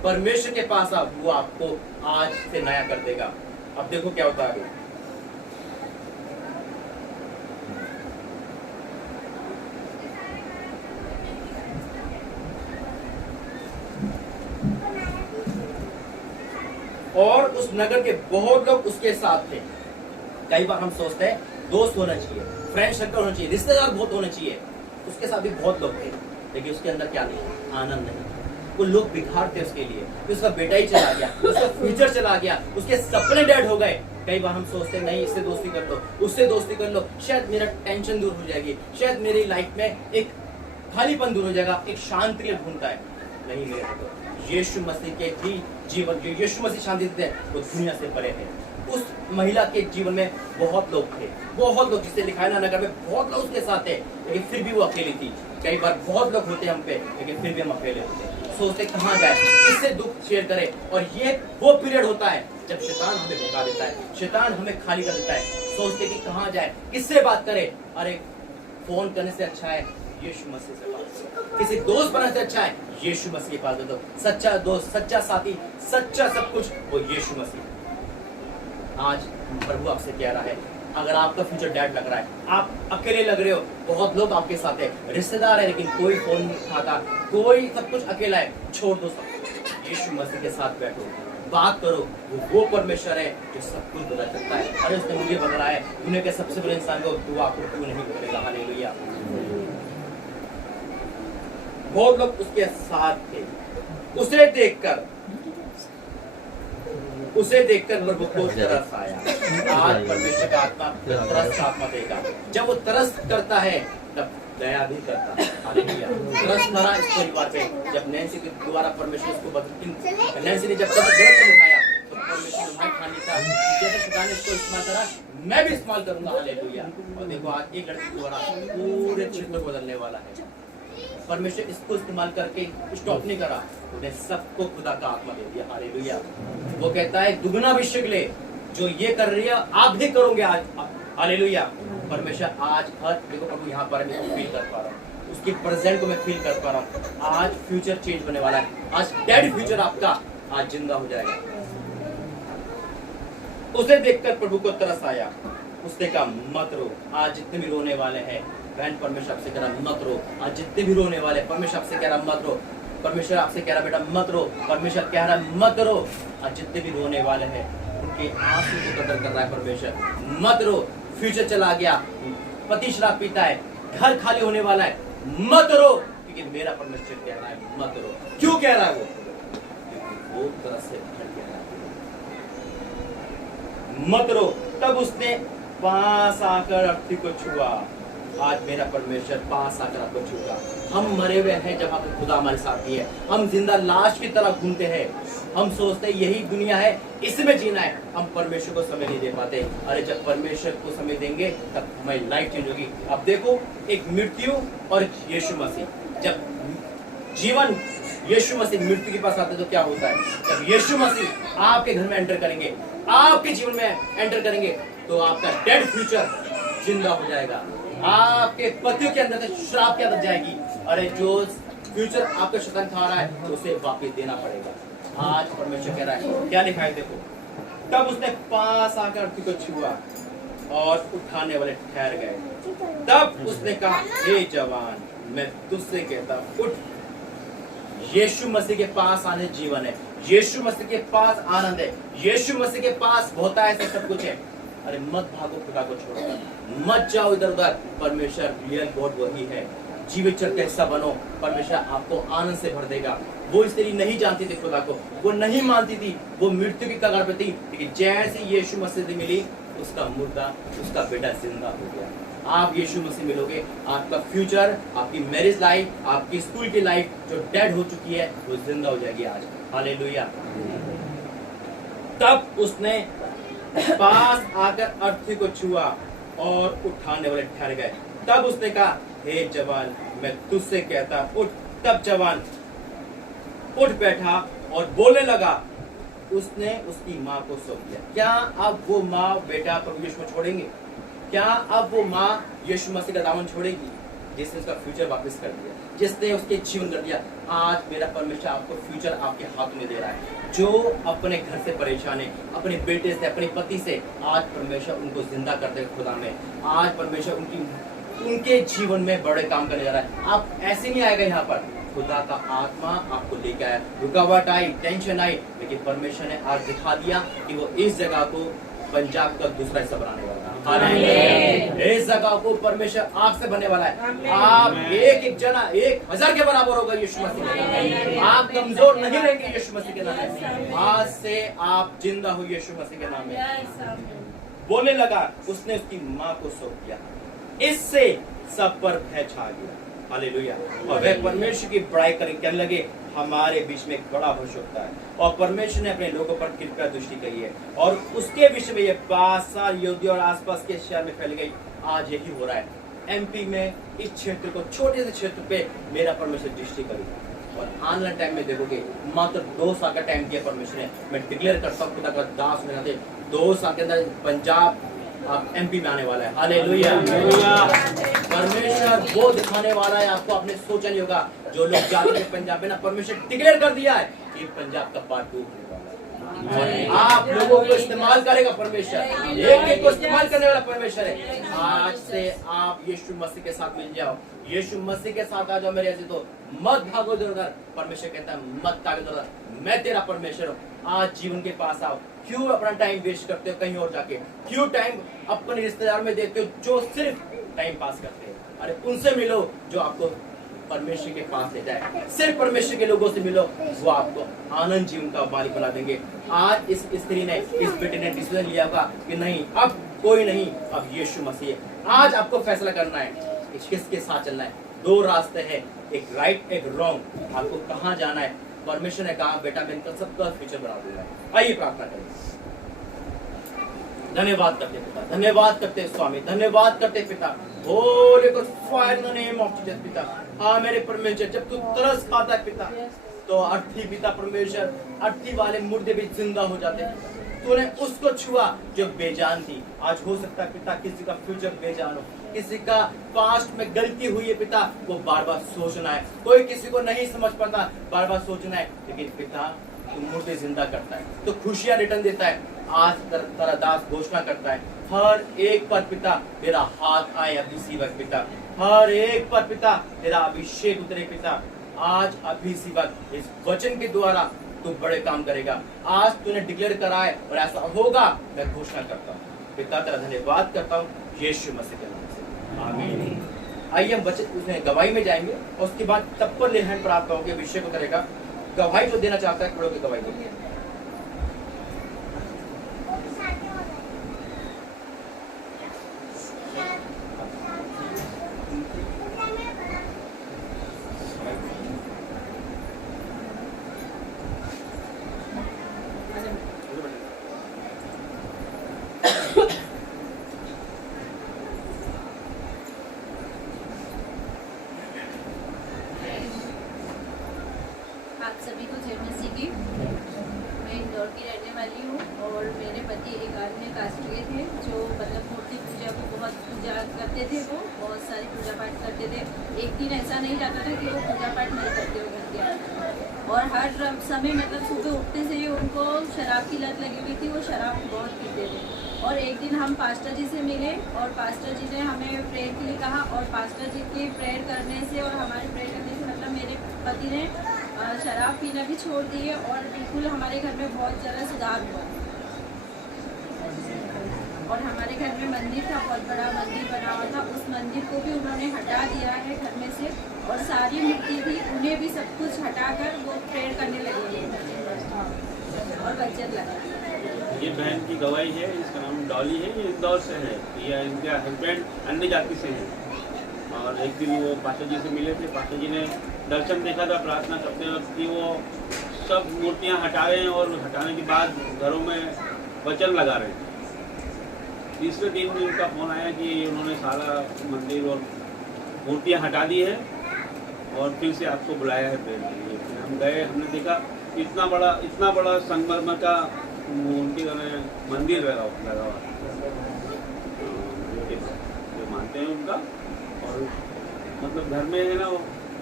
परमेश्वर के पास आप, वो आपको आज से नया कर देगा। अब देखो क्या होता है आगे। और उस नगर के बहुत लोग उसके साथ थे। कई बार हम सोचते हैं दोस्त होना चाहिए, फ्रेंड सर्कल होना चाहिए, रिश्तेदार बहुत होने चाहिए। उसके साथ भी बहुत लोग थे, लेकिन उसके अंदर क्या नहीं, आनंद नहीं। वो लोग बिखार थे उसके लिए, उसका बेटा ही चला गया, उसका फ्यूचर चला गया, उसके सपने डेड हो गए। कई बार हम सोचते हैं नहीं, इससे दोस्ती कर लो, उससे दोस्ती कर लो, शायद मेरा टेंशन दूर हो जाएगी, शायद मेरी लाइफ में एक खालीपन दूर हो जाएगा, एक शांति ढूंढता है। नहीं मेरे को यीशु मसीह के ही जीवन, जो यीशु मसीह शांति देते हैं, वो दुनिया से परे थे। उस महिला के जीवन में बहुत लोग थे, बहुत लोग, जिसे लिखा है ना नगर में बहुत लोग उसके साथ थे, लेकिन फिर भी वो अकेली थी। कई बार बहुत लोग होते हैं हम पे, लेकिन फिर भी हम अकेले होते हैं, सोचते कहाँ जाए, किससे दुख शेयर करें। और ये वो पीरियड होता है जब शैतान हमें भगा देता है, शैतान हमें खाली कर देता है। सोचते कि कहाँ जाए, किससे बात करें। अरे फोन करने से अच्छा है यीशु मसीह से बात करो, किसी दोस्त बनाने से अच्छा है यीशु मसीह के पास दे दो। सच्चा दोस्त, सच्चा साथी, सच्चा सब कुछ वो यीशु मसीह। आज प्रभु आपसे कह रहा है, अगर आपका फ्यूचर डेड लग रहा है, आप अकेले लग रहे हो, बहुत लोग आपके साथ है, रिश्तेदार है लेकिन कोई फोन नहीं उठाता, कोई सब कुछ अकेला है, छोड़ दो सब कुछ, यीशु मसीह के साथ बैठो, बात करो। वो परमेश्वर है जो सब कुछ बदल सकता है। अरे उसने मुझे बदला है, दुनिया के सबसे बड़े इंसान को दुआ को क्यों नहीं बदलेगा। हालेलुया। बहुत लोग उसके साथ थे। उसे देखकर प्रभु को तरस आया। आज परमेश्वर का आत्मा तरस आत्मा देगा। जब वो तरस करता है तब दया भी करता है। हालेलुया। तरस भरा इस परिवार पे, जब नैन्सी के द्वारा परमेश्वर इसको बदल, नैन्सी ने जब तक गलत उठाया तो परमेश्वर ने ठानी था जैसे शैतान ने इसको इस्तेमाल करा, मैं भी इस्तेमाल करूंगा। हालेलुया। और देखो आज एक लड़की द्वारा पूरे क्षेत्र को बदलने वाला है। परमेश्वर इसको इस्तेमाल करके स्टॉप नहीं करा, उन्हें सबको खुदा का आत्मा दे दिया। हालेलुया। वो कहता है दुगना अभिषेक ले, जो ये कर रही है आप भी करोगे आज। हालेलुया। परमेश्वर आज हर, देखो प्रभु यहाँ पर मैं फील कर पा रहा हूँ, उसकी प्रेजेंट को मैं फील कर पा रहा हूँ। आज फ्यूचर चेंज होने वाला है। आज डेड फ्यूचर आपका आज जिंदा हो जाएगा। उसे देखकर प्रभु को तरस आया, उसने कहा मत रो। आज जितने भी रोने वाले हैं बहन, परमेश्वर आपसे कह रहा मत रो। आज जितने भी रोने वाले, परमेश्वर आपसे कह रहा मत रो। परमेश्वर आपसे कह रहा बेटा मत रो। परमेश्वर कह रहा मत रो। आज जितने भी रोने वाले हैं उनके आंसू को कदर कर रहा है परमेश्वर। मत रो, फ्यूचर चला गया, पति शराब पीता है, घर खाली होने वाला है, मत रो, क्योंकि मेरा परमेश्वर कह रहा है मत रो। क्यों कह रहा है वो तरह से मत रो। तब उसने पास आकर अर्थी को छुआ। आज मेरा परमेश्वर पास आकर आपको छूगा। हम मरे हुए हैं जब आप खुदा हमारे साथ ही है, हम जिंदा लाश की तरह घूमते हैं। हम सोचते हैं यही दुनिया है, इसमें जीना है, हम परमेश्वर को समय नहीं दे पाते। अरे जब परमेश्वर को समय देंगे तब हमारी लाइफ चेंज होगी। अब देखो, एक मृत्यु और यीशु मसीह, जब जीवन यीशु मसीह मृत्यु के पास आते तो क्या होता है? जब यीशु मसीह आपके घर में एंटर करेंगे, आपके जीवन में एंटर करेंगे, तो आपका डेड फ्यूचर जिंदा हो जाएगा। आपके पतियों के अंदर से श्राप की आदत जाएगी। अरे जो फ्यूचर आपका शैतान खा रहा है उसे वापस देना पड़ेगा। आज परमेश्वर कह रहा है, क्या लिखा है देखो, तब उसने पास आकर अर्थी को छुआ और उठाने वाले ठहर गए। तब उसने कहा, हे जवान, मैं तुझसे कहता हूं उठ। यीशु मसीह के पास आने जीवन है, यीशु मसीह के पास आनंद है, यीशु मसीह के पास होता है सब कुछ है। अरे मत भागो खुदा को छोड़कर, मत जाओ इधर उधर। परमेश्वर रियल गॉड वही है। जीवित चर का हिस्सा बनो, परमेश्वर आपको आनंद से भर देगा। वो इसलिए नहीं जानती थी खुदा को, वो नहीं मानती थी, वो मृत्यु की कगार पे थी, लेकिन जैसे यीशु मसीह से मिली, उसका मुर्दा, उसका बेटा जिंदा हो गया। आप यीशु मसीह मिलोगे, आपका फ्यूचर, आपकी मैरिज लाइफ, आपकी स्कूल की लाइफ जो डेड हो चुकी है वो जिंदा हो जाएगी आज। हालेलुया। तब उसने पास आकर अर्थी को छुआ और उठाने वाले ठहर गए। तब उसने कहा, हे जवान, मैं तुझसे कहता उठ। तब जवान उठ बैठा और बोलने लगा। उसने उसकी माँ को सौंप दिया। क्या अब वो माँ बेटा प्रभु यीशु को छोड़ेंगे? क्या अब वो माँ यीशु मसीह का दामन छोड़ेगी जिसने उसका फ्यूचर वापस कर दिया? जिसने उसके जीवन कर दिया। आज मेरा परमेश्वर आपको फ्यूचर आपके हाथ में दे रहा है। जो अपने घर से परेशान है, अपने बेटे से, अपनी पति से, आज परमेश्वर उनको जिंदा कर दे खुदा में। आज परमेश्वर उनके जीवन में बड़े काम करने जा रहा है। आप ऐसे नहीं आएगा यहाँ पर, खुदा का आत्मा आपको लेके आया। रुकावट आई, टेंशन आई, लेकिन परमेश्वर ने आज दिखा दिया कि वो इस जगह को पंजाब का दूसरा हिस्सा बनाने वाला है। इस जगह को परमेश्वर आग से बनने वाला है। आप एक जना 1000 के बराबर होगा यीशु मसीह के नाम में। आप कमजोर नहीं रहेंगे यीशु मसीह के नाम में। आज से आप जिंदा हो यीशु मसीह के नाम में। बोलने लगा, उसने उसकी माँ को सौंप दिया। इससे सब पर भय छा गया। हालेलुया। और वह परमेश्वर की बड़ाई कहने लगे, हमारे बीच में बड़ा भविष्यवक्ता है और परमेश्वर ने अपने लोगों पर कृपा दृष्टि की है और उसके विषय में ये बासा योद्धा और आसपास के शहर में फैल गई। आज यही हो रहा है एमपी में। इस क्षेत्र को, छोटे से क्षेत्र पे मेरा परमेश्वर दृष्टि करेगा और आने वाले टाइम में देखोगे, मात्र 2 साल का टाइम दिया परमेश्वर ने। मैं डिक्लेयर करता हूँ खुदा का दास में 2 साल के अंदर पंजाब आप एमपी में आने वाला है। हालेलुया। परमेश्वर वो दिखाने वाला है आपको। आपने सोचा नहीं होगा जो लोग जाते हैं पंजाब में ना, परमेश्वर डिक्लेयर कर दिया है कि पंजाब का पार्ट 2 होने वाला है। आप लोगों को इस्तेमाल करेगा परमेश्वर, एक को इस्तेमाल करने वाला परमेश्वर है। आज से आप यीशु मसीह के साथ मिल जाओ, यीशु मसीह के साथ आ जाओ मेरे ऐसे। तो मत भागो इधर-उधर। परमेश्वर कहता है मत भागो इधर-उधर, मैं तेरा परमेश्वर हूँ। आज जीवन के पास आओ। क्यों अपना टाइम वेस्ट करते हो कहीं और जाके? क्यों टाइम अपने रिश्तेदार में देते हो जो सिर्फ टाइम पास करते हैं? अरे उनसे मिलो जो आपको परमेश्वर के पास ले जाए। सिर्फ परमेश्वर के लोगों से मिलो, वो आपको आनंद जीवन का मालिक बना देंगे। आज इस स्त्री ने, इस बेटे ने डिसीजन लिया होगा कि नहीं, अब कोई नहीं, अब यीशु मसीह है। आज आपको फैसला करना है कि किसके साथ चलना है। 2 रास्ते हैं, एक राइट एक रॉन्ग। आपको कहाँ जाना है? परमेश्वर ने कहा बेटा मैं इनका सबका फ्यूचर बना दूंगा। आइए प्रार्थना करें। धन्यवाद करते पिता, धन्यवाद करते स्वामी, धन्यवाद करते पिता। Holi God fire in the name of Jesus पिता। हाँ मेरे परमेश्वर, जब तू तरस खाता है पिता तो अर्थी पिता परमेश्वर, अर्थी वाले मुर्दे भी जिंदा हो जाते हैं। तूने उसको छुआ जो बेजान थी। आज हो सकता है पिता किसी का फ्यूचर बेजान हो, किसी का पास्ट में गलती हुई है पिता, वो बार बार सोचना है। कोई किसी को नहीं समझ पाता, बार बार सोचना है। लेकिन पिता तू मुर्दे जिंदा करता है, तो खुशियां रिटर्न देता है। आज तेरा दास घोषणा करता है हर एक पर पिता तेरा हाथ आए अभी इसी वक्त पिता। हर एक पर पिता तेरा अभिषेक उतरे पिता। आज अभी इसी वक्त इस वचन के द्वारा तू बड़े काम करेगा। आज तूने डिक्लेयर करा है और ऐसा होगा, मैं घोषणा करता हूँ पिता। तेरा धन्यवाद करता हूँ यीशु मसीह के नाम से, आमीन। आइए हम वचन उसमें गवाही में जाएंगे और उसके बाद तब पर लेहन प्राप्त होगे, अभिषेक उतरेगा। गवाही जो देना चाहता है खड़े होकर गवाही देंगे। आप सभी को जय मसीह की। मैं इंदौर की रहने वाली हूँ और मेरे पति एक आदमी कास्ट्रीय थे जो मतलब मूर्ति पूजा को बहुत पूजा करते थे। वो बहुत सारी पूजा पाठ करते थे। एक दिन ऐसा नहीं जाता था कि वो पूजा पाठ नहीं करते हो घर के आगे। और हर समय मतलब सुबह उठने से ही उनको शराब की लत लगी हुई थी। वो शराब बहुत पीते थे। और एक दिन हम पास्टर जी से मिले और पास्टर जी ने हमें प्रेयर के लिए कहा और पास्टर जी के प्रेयर करने से और हमारे प्रेयर करने से मतलब मेरे पति ने शराब पीना भी छोड़ दिए और बिल्कुल हमारे घर में बहुत ज़्यादा सुधार हुआ। और हमारे घर में मंदिर था, बहुत बड़ा मंदिर बना हुआ था। उस मंदिर को भी उन्होंने हटा दिया है घर में से और सारी मिट्टी थी उन्हें भी सब कुछ हटाकर वो प्रेयर करने लगे और वचन लगा। ये बहन की गवाही है, इसका नाम डॉली है, ये इंदौर से है। ये इनका हस्बैंड अन्य जाति से है। और एक दिन वो पास्टर जी से मिले थे। पास्टर जी ने दर्शन देखा था प्रार्थना करते वक्त कि वो सब मूर्तियां हटा रहे हैं और हटाने के बाद घरों में वचन लगा रहे हैं। तीसरे दिन इनका फोन आया कि उन्होंने सारा मंदिर और मूर्तियां हटा दी है और फिर से आपको बुलाया है प्रेयर के लिए। फिर हम गए, हमने देखा इतना बड़ा संगमरमर का मूर्ति मंदिर लगा हुआ जो मानते हैं उनका। और मतलब घर में है ना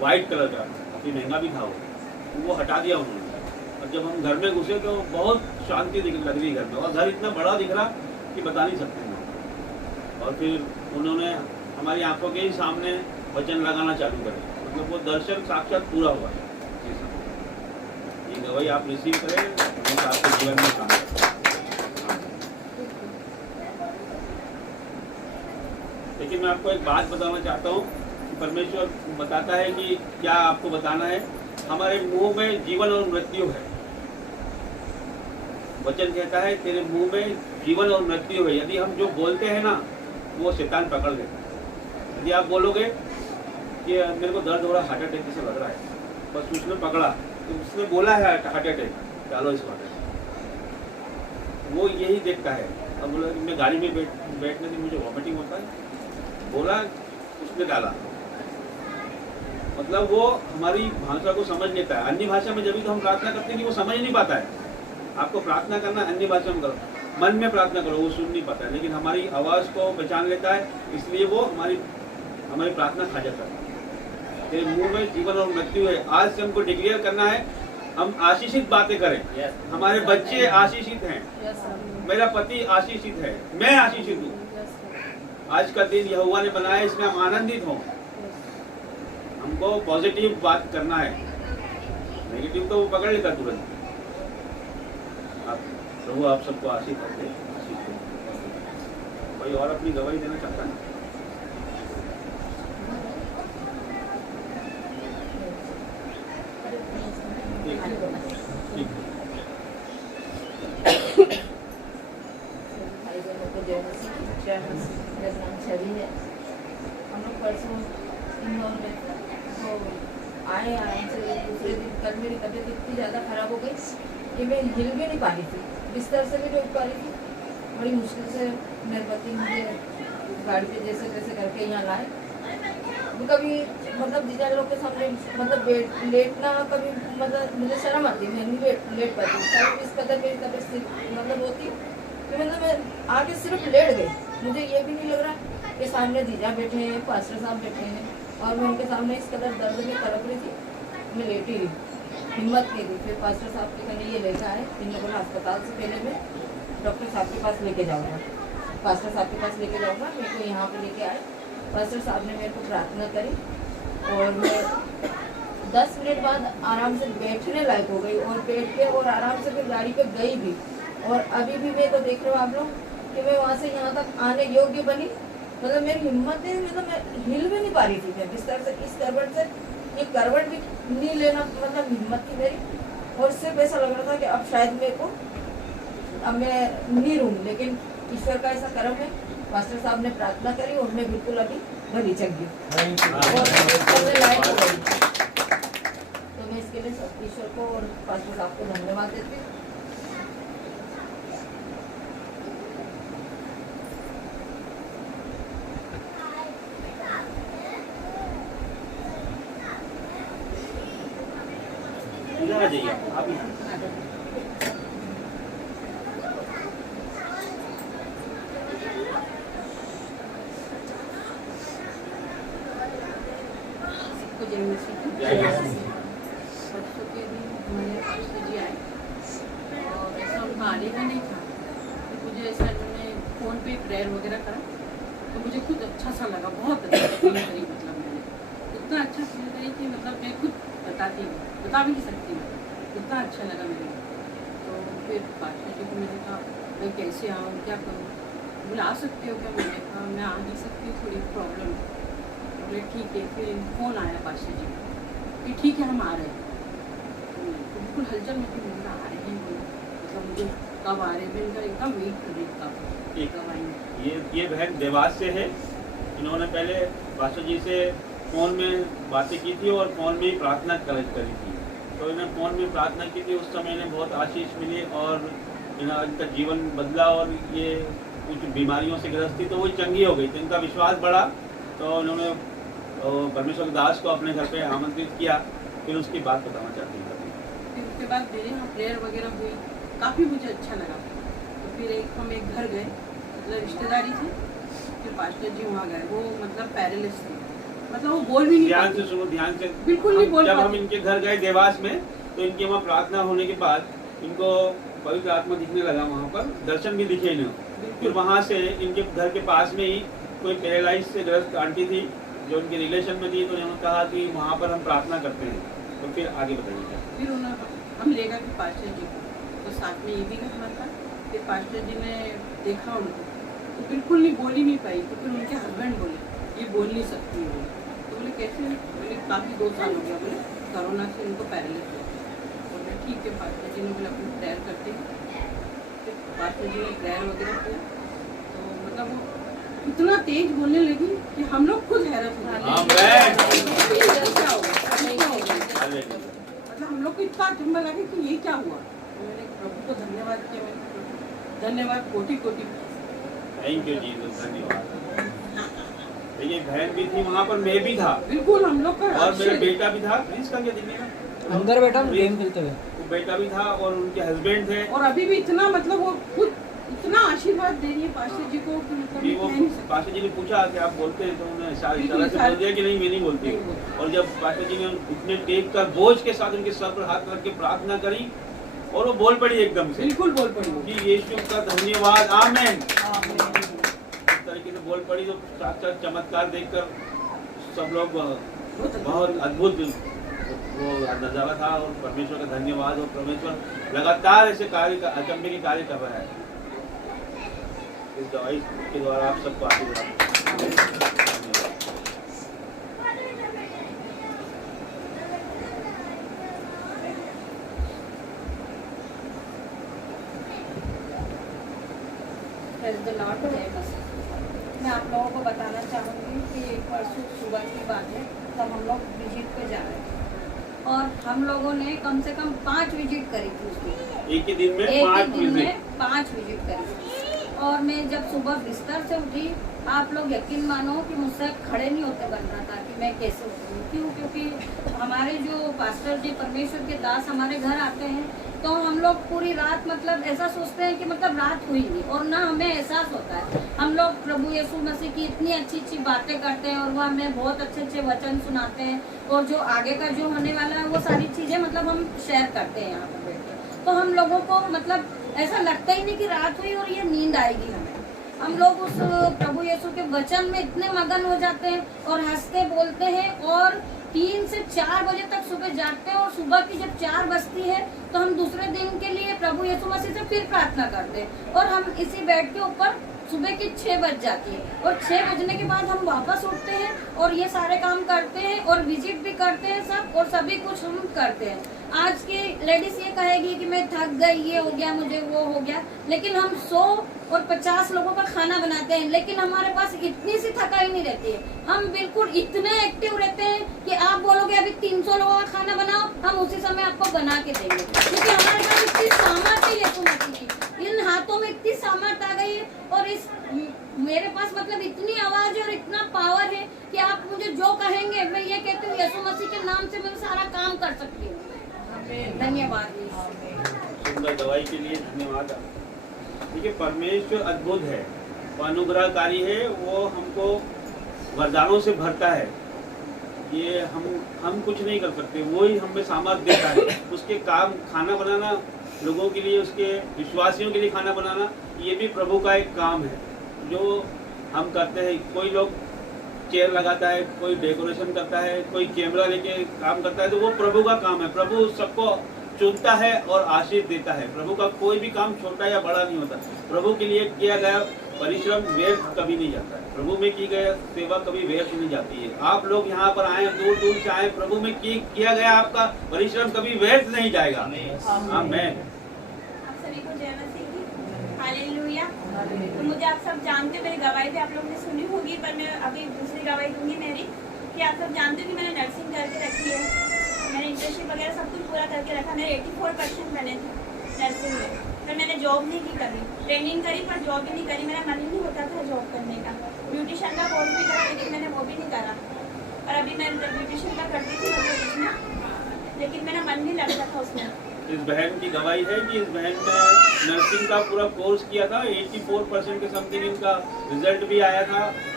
वाइट कलर का, काफ़ी महंगा भी था वो हटा दिया उन्होंने। और जब हम घर में घुसे तो बहुत शांति लग रही घर में, और घर इतना बड़ा दिख रहा कि बता नहीं सकते हैं। और फिर उन्होंने हमारी आंखों के ही सामने वचन लगाना चालू करे, मतलब वो दर्शन साक्षात पूरा हुआ है। ये गवाही आप रिसीव करें, हमेशा आपके जीवन में काम करें। लेकिन मैं आपको एक बात बताना चाहता हूँ कि परमेश्वर बताता है कि क्या आपको बताना है। हमारे मुंह में जीवन और मृत्यु है। वचन कहता है तेरे मुंह में जीवन और मृत्यु है। यदि हम जो बोलते हैं ना वो शैतान पकड़ लेता है। यदि आप बोलोगे कि मेरे को दर्द हो रहा है, हार्ट अटैक जैसे लग रहा है, बस उसने पकड़ा तो उसने बोला है हार्ट अटैक, डालो इसको, वो यही देखता है। अब बोला मैं गाड़ी में बैठने से मुझे वॉमिटिंग होता है, बोला उसने डाला, मतलब वो हमारी भाषा को समझ लेता है। अन्य भाषा में जब भी तो हम प्रार्थना करते हैं कि वो समझ नहीं पाता है। आपको प्रार्थना करना अन्य भाषा में करो, मन में प्रार्थना करो, वो सुन नहीं पाता है, लेकिन हमारी आवाज़ को पहचान लेता है, इसलिए वो हमारी प्रार्थना खा जाता है। तेरे मुंह में जीवन और मृत्यु है। आज से हमको डिक्लेयर करना है हम आशीषित बातें करें। हमारे बच्चे आशीषित हैं, मेरा पति आशीषित है, मैं आशीषित हूँ। आज का दिन यहोवा ने बनाया, इसमें हम आनंदित हों। हमको पॉजिटिव बात करना है, नेगेटिव तो वो पकड़ लेता तुरंत। प्रभु आप सबको आशीष करते हैं। कोई और अपनी गवाही देना चाहता है? भाई बहनों को जय मसीह। मेरा नाम छवि है। हम लोग परसों इंदौर में तो आए आराम से। दूसरे दिन कल मेरी तबीयत इतनी ज़्यादा खराब हो गई कि मैं हिल भी नहीं पा रही थी, बिस्तर से भी नहीं उठ पा रही थी। बड़ी मुश्किल से मेरे पति मुझे गाड़ी पे जैसे तैसे करके यहाँ लाए। कभी मतलब जीजा लोग के सामने मतलब लेटना कभी मतलब मुझे शर्म आती, मैं नहीं लेट पाती। इस कदर मेरी तबीयत मतलब होती कि मतलब मैं आके सिर्फ लेट गई। मुझे ये भी नहीं लग रहा कि सामने जीजा बैठे हैं, पास्टर साहब बैठे हैं, और मैं उनके सामने इस कदर दर्द में तड़प रही थी, मैं लेटी रही, हिम्मत नहीं दी। फिर पास्टर साहब के कहने ये लेकर आए, इन्होंने बोला अस्पताल से पहले मैं डॉक्टर साहब के पास लेके जाऊँगा, पास्टर साहब के पास लेके जाऊँगा। मेरे को यहाँ पे लेके आए, पास्टर साहब ने मेरे को प्रार्थना करी और मैं 10 मिनट बाद आराम से बैठने लायक हो गई, और बैठ के और आराम से फिर गाड़ी पे गई भी। और अभी भी मैं तो देख रहे हो आप लोग कि मैं वहाँ से यहाँ तक आने योग्य बनी। मतलब मेरी हिम्मत है, मतलब मैं हिल भी नहीं पा रही थी। मैं बिस्तर से इस करवट से ये करवट भी नहीं लेना, मतलब हिम्मत थी मेरी। और सिर्फ ऐसा लग रहा था कि अब शायद मेरे को अब मैं नहीं रहूँ, लेकिन ईश्वर का ऐसा कर्म है। पास्टर साहब ने प्रार्थना करी और मैं बिल्कुल अभी भली चक गई और चलने लायक हो गई। तो मैं इसके लिए सब ईश्वर को और पास्टर साहब को धन्यवाद देती हूँ। इधर आ जाइए आप ही। परसों के दिन हमारे पास्टर जी आए और ऐसा उनका आने का नहीं था, तो मुझे ऐसा उन्होंने फ़ोन पे प्रेयर वगैरह करा तो मुझे खुद अच्छा सा लगा, बहुत अच्छा फील करी। मतलब मैंने इतना अच्छा फील करी कि मतलब मैं खुद बता भी नहीं सकती, इतना अच्छा लगा मेरे को। तो फिर पास्टर जी को मैंने कहा मैं कैसे आऊँ, क्या करूँ, बोले आ सकते हो क्या? मैंने कहा मैं आ नहीं सकती, थोड़ी प्रॉब्लम। बोले ठीक है। फिर फ़ोन आया पास्टर जी कि ठीक है हम आ रहे हैं। तो बिल्कुल हलचल में थी, आ रहे हैं, मतलब मुझे कब आ रहे हैं, मैं एकदम वेट कर रही कब आएंगे। ये बहन देवास से है। इन्होंने पहले पास्टर जी से फ़ोन में बातें की थी और फ़ोन में ही प्रार्थना करी थी। तो इन्हें फ़ोन में प्रार्थना की थी, उस समय इन्हें बहुत आशीष मिली और इनका जीवन बदला और ये कुछ बीमारियों से ग्रस्त थी तो वो चंगी हो गई। तो इनका विश्वास बढ़ा, तो उन्होंने परमेश्वर दास को अपने घर पे आमंत्रित किया। फिर उसकी बात बताना चाहती हूँ। फिर उसके बाद मेरे यहाँ प्रेयर वगैरह हुई, काफ़ी मुझे अच्छा लगा। तो फिर हम एक घर गए, मतलब रिश्तेदारी थे। फिर पास्टर जी वहाँ गए, वो मतलब पैरालिस थे, मतलब वो बोल भी नहीं ध्यान पाती। से सुनो, ध्यान से। बिल्कुल नहीं बोल जब हम पाती। इनके घर गए देवास में, तो इनके वहाँ प्रार्थना होने के बाद इनको पवित्र आत्मा दिखने लगा, वहाँ पर दर्शन भी दिखे इन्हें। फिर वहाँ से इनके घर के पास में ही कोई पैरालाइज से ग्रस्त आंटी थी जो उनके रिलेशन में थी, तो उन्होंने कहा कि वहाँ पर हम प्रार्थना करते हैं। तो फिर आगे बताइए क्या। फिर हम ले गए कि पास्टर जी को, तो साथ में ये भी घर था। फिर पास्टर जी ने देखा उनको, तो बिल्कुल नहीं बोल ही नहीं पाई। तो फिर उनके हस्बैंड बोले ये बोल नहीं सकती है। तो बोले कैसे? बोले काफ़ी 2 साल हो गया, बोले कोरोना से उनको पैरालिस हो गया। बोले ठीक है, पास्टर जी ने बोले अपनी प्रेयर करते हैं। फिर पास्टर जी ने प्रेयर वगैरह किया, तो मतलब वो इतना तेज बोलने लगी कि हम लोग खुद हैरत हो गए। क्या हो गया? मतलब हम लोग को इतना अचंभा लगा कि ये क्या हुआ। तो मैंने प्रभु को धन्यवाद किया, मैंने धन्यवाद कोटि कोटि। थैंक यू जीसस, धन्यवाद। देखिए बहन भी थी वहाँ पर, मैं भी था, बिल्कुल हम लोग का और मेरा आश्चर्य। बेटा भी था। प्लीज का क्या दिल्ली में अंदर बैठा गेम खेलते हुए। वो बेटा भी था और उनके हस्बैंड थे। और अभी भी इतना मतलब वो खुद इतना आशीर्वाद दे रही है पास्टर जी को कि मतलब कि वो कह नहीं सकते। पास्टर जी ने पूछा कि आप बोलते हैं, तो उन्होंने इशारे बिल्कुल, से बोल दिया कि नहीं, मैं नहीं बोलती। नहीं बोलती। और जब पास्टर जी ने घुटने टेक कर बोझ के साथ उनके सर पर हाथ रख के प्रार्थना करी, और वो बोल पड़ी एकदम से बिल्कुल बोल पड़ी वो। कि यीशु का धन्यवाद, आमेन। इस तरीके से बोल पड़ी, तो साक्षात चमत्कार देखकर सब लोग बहुत अद्भुत वो नजारा था। और परमेश्वर का धन्यवाद, और परमेश्वर लगातार ऐसे कार्य, अचंभे के कार्य कर रहा है। इस दवाई के द्वारा आप सबको आशीर्वाद। Praise the Lord, जय मसीह। मैं आप लोगों को बताना चाहूँगी कि परसों सुबह की बात है, तब हम लोग विजिट पे जा रहे थे और हम लोगों ने कम से कम 5 विजिट करी थी उस दिन। एक ही दिन में एक 5 ही दिन विजिट। में 5 विजिट करी थी। और मैं जब सुबह बिस्तर से उठी, आप लोग यकीन मानो कि मुझसे खड़े नहीं होते बन रहा था कि मैं कैसे उठूँ। क्यों? क्योंकि हमारे जो पास्टर जी परमेश्वर के दास हमारे घर आते हैं, तो हम लोग पूरी रात मतलब ऐसा सोचते हैं कि मतलब रात हुई नहीं, और ना हमें एहसास होता है। हम लोग प्रभु यीशु मसीह की इतनी अच्छी अच्छी बातें करते हैं और वो हमें बहुत अच्छे अच्छे वचन सुनाते हैं, और जो आगे का जो होने वाला है वो सारी चीज़ें मतलब हम शेयर करते हैं यहाँ पर बैठ के। तो हम लोगों को मतलब ऐसा लगता ही नहीं कि रात हुई और ये नींद आएगी हमें। हम लोग उस प्रभु यीशु के वचन में इतने मगन हो जाते हैं और हंसते बोलते हैं, और 3 से 4 बजे तक सुबह जागते हैं, और सुबह की जब 4 बजती है तो हम दूसरे दिन के लिए प्रभु यीशु मसीह से फिर प्रार्थना करते हैं, और हम इसी बेड के ऊपर सुबह की 6 बज जाती है, और 6 बजने के बाद हम वापस उठते हैं और ये सारे काम करते हैं और विजिट भी करते हैं सब, और सभी कुछ हम करते हैं। आज की लेडीज ये कहेगी कि मैं थक गई, ये हो गया, मुझे वो हो गया, लेकिन हम 100 और 50 लोगों का खाना बनाते हैं, लेकिन हमारे पास इतनी सी थकाई नहीं रहती है। हम बिल्कुल इतने एक्टिव रहते हैं कि आप बोलोगे अभी 300 लोगों का खाना बनाओ, हम उसी समय आपको बना के देंगे, क्योंकि हमारे पास इतनी सामर्थ्य है यीशु मसीह की। इन हाथों में इतनी सामर्थ्य आ गई है, और इस मेरे पास मतलब इतनी आवाज है और इतना पावर है कि आप मुझे जो कहेंगे, मैं ये कहती हूँ यीशु मसीह के नाम से मैं सारा काम कर सकती हूँ। धन्यवाद। सुंदर दवाई के लिए धन्यवाद। देखिए परमेश्वर अद्भुत है, वो अनुग्रहकारी है, वो हमको वरदानों से भरता है। ये हम कुछ नहीं कर सकते, वो ही हमें सामर्थ्य देता है। उसके काम, खाना बनाना लोगों के लिए, उसके विश्वासियों के लिए खाना बनाना, ये भी प्रभु का एक काम है जो हम करते हैं। कोई लोग चेयर लगाता है, कोई डेकोरेशन करता है, कोई कैमरा लेके काम करता है, तो वो प्रभु का काम है। प्रभु सबको चुनता है और आशीष देता है। प्रभु का कोई भी काम छोटा या बड़ा नहीं होता। प्रभु के लिए किया गया परिश्रम व्यर्थ कभी नहीं जाता है। प्रभु में की गई सेवा कभी व्यर्थ नहीं जाती है। आप लोग यहाँ पर आए, दूर दूर से आए, प्रभु में किया गया आपका परिश्रम कभी व्यर्थ नहीं जाएगा। आमीन। आप सभी को जय मसीह की। हालेलुया। तो मुझे आप सब जानते हो, मेरी गवाही भी आप लोगों ने सुनी होगी, पर मैं अभी दूसरी गवाही दूंगी मेरी, कि आप सब जानते हो कि मैंने नर्सिंग करके रखी है। मैंने इंटर्नशिप वगैरह सब कुछ पूरा करके रखा। मेरे 84% बने थे नर्सिंग में, पर मैंने जॉब नहीं की कभी। ट्रेनिंग करी पर जॉब भी नहीं करी। मेरा मन ही नहीं होता था जॉब करने का। ब्यूटिशियन का कोर्स भी करा, लेकिन मैंने वो भी नहीं करा। और अभी मैं ब्यूटिशियन का करती थी उसमें, लेकिन मेरा मन नहीं लगता था उसमें। इस बहन की गवाही है कि इस बहन ने नर्सिंग का पूरा कोर्स किया था, 84% के समथिंग इनका रिजल्ट भी आया था,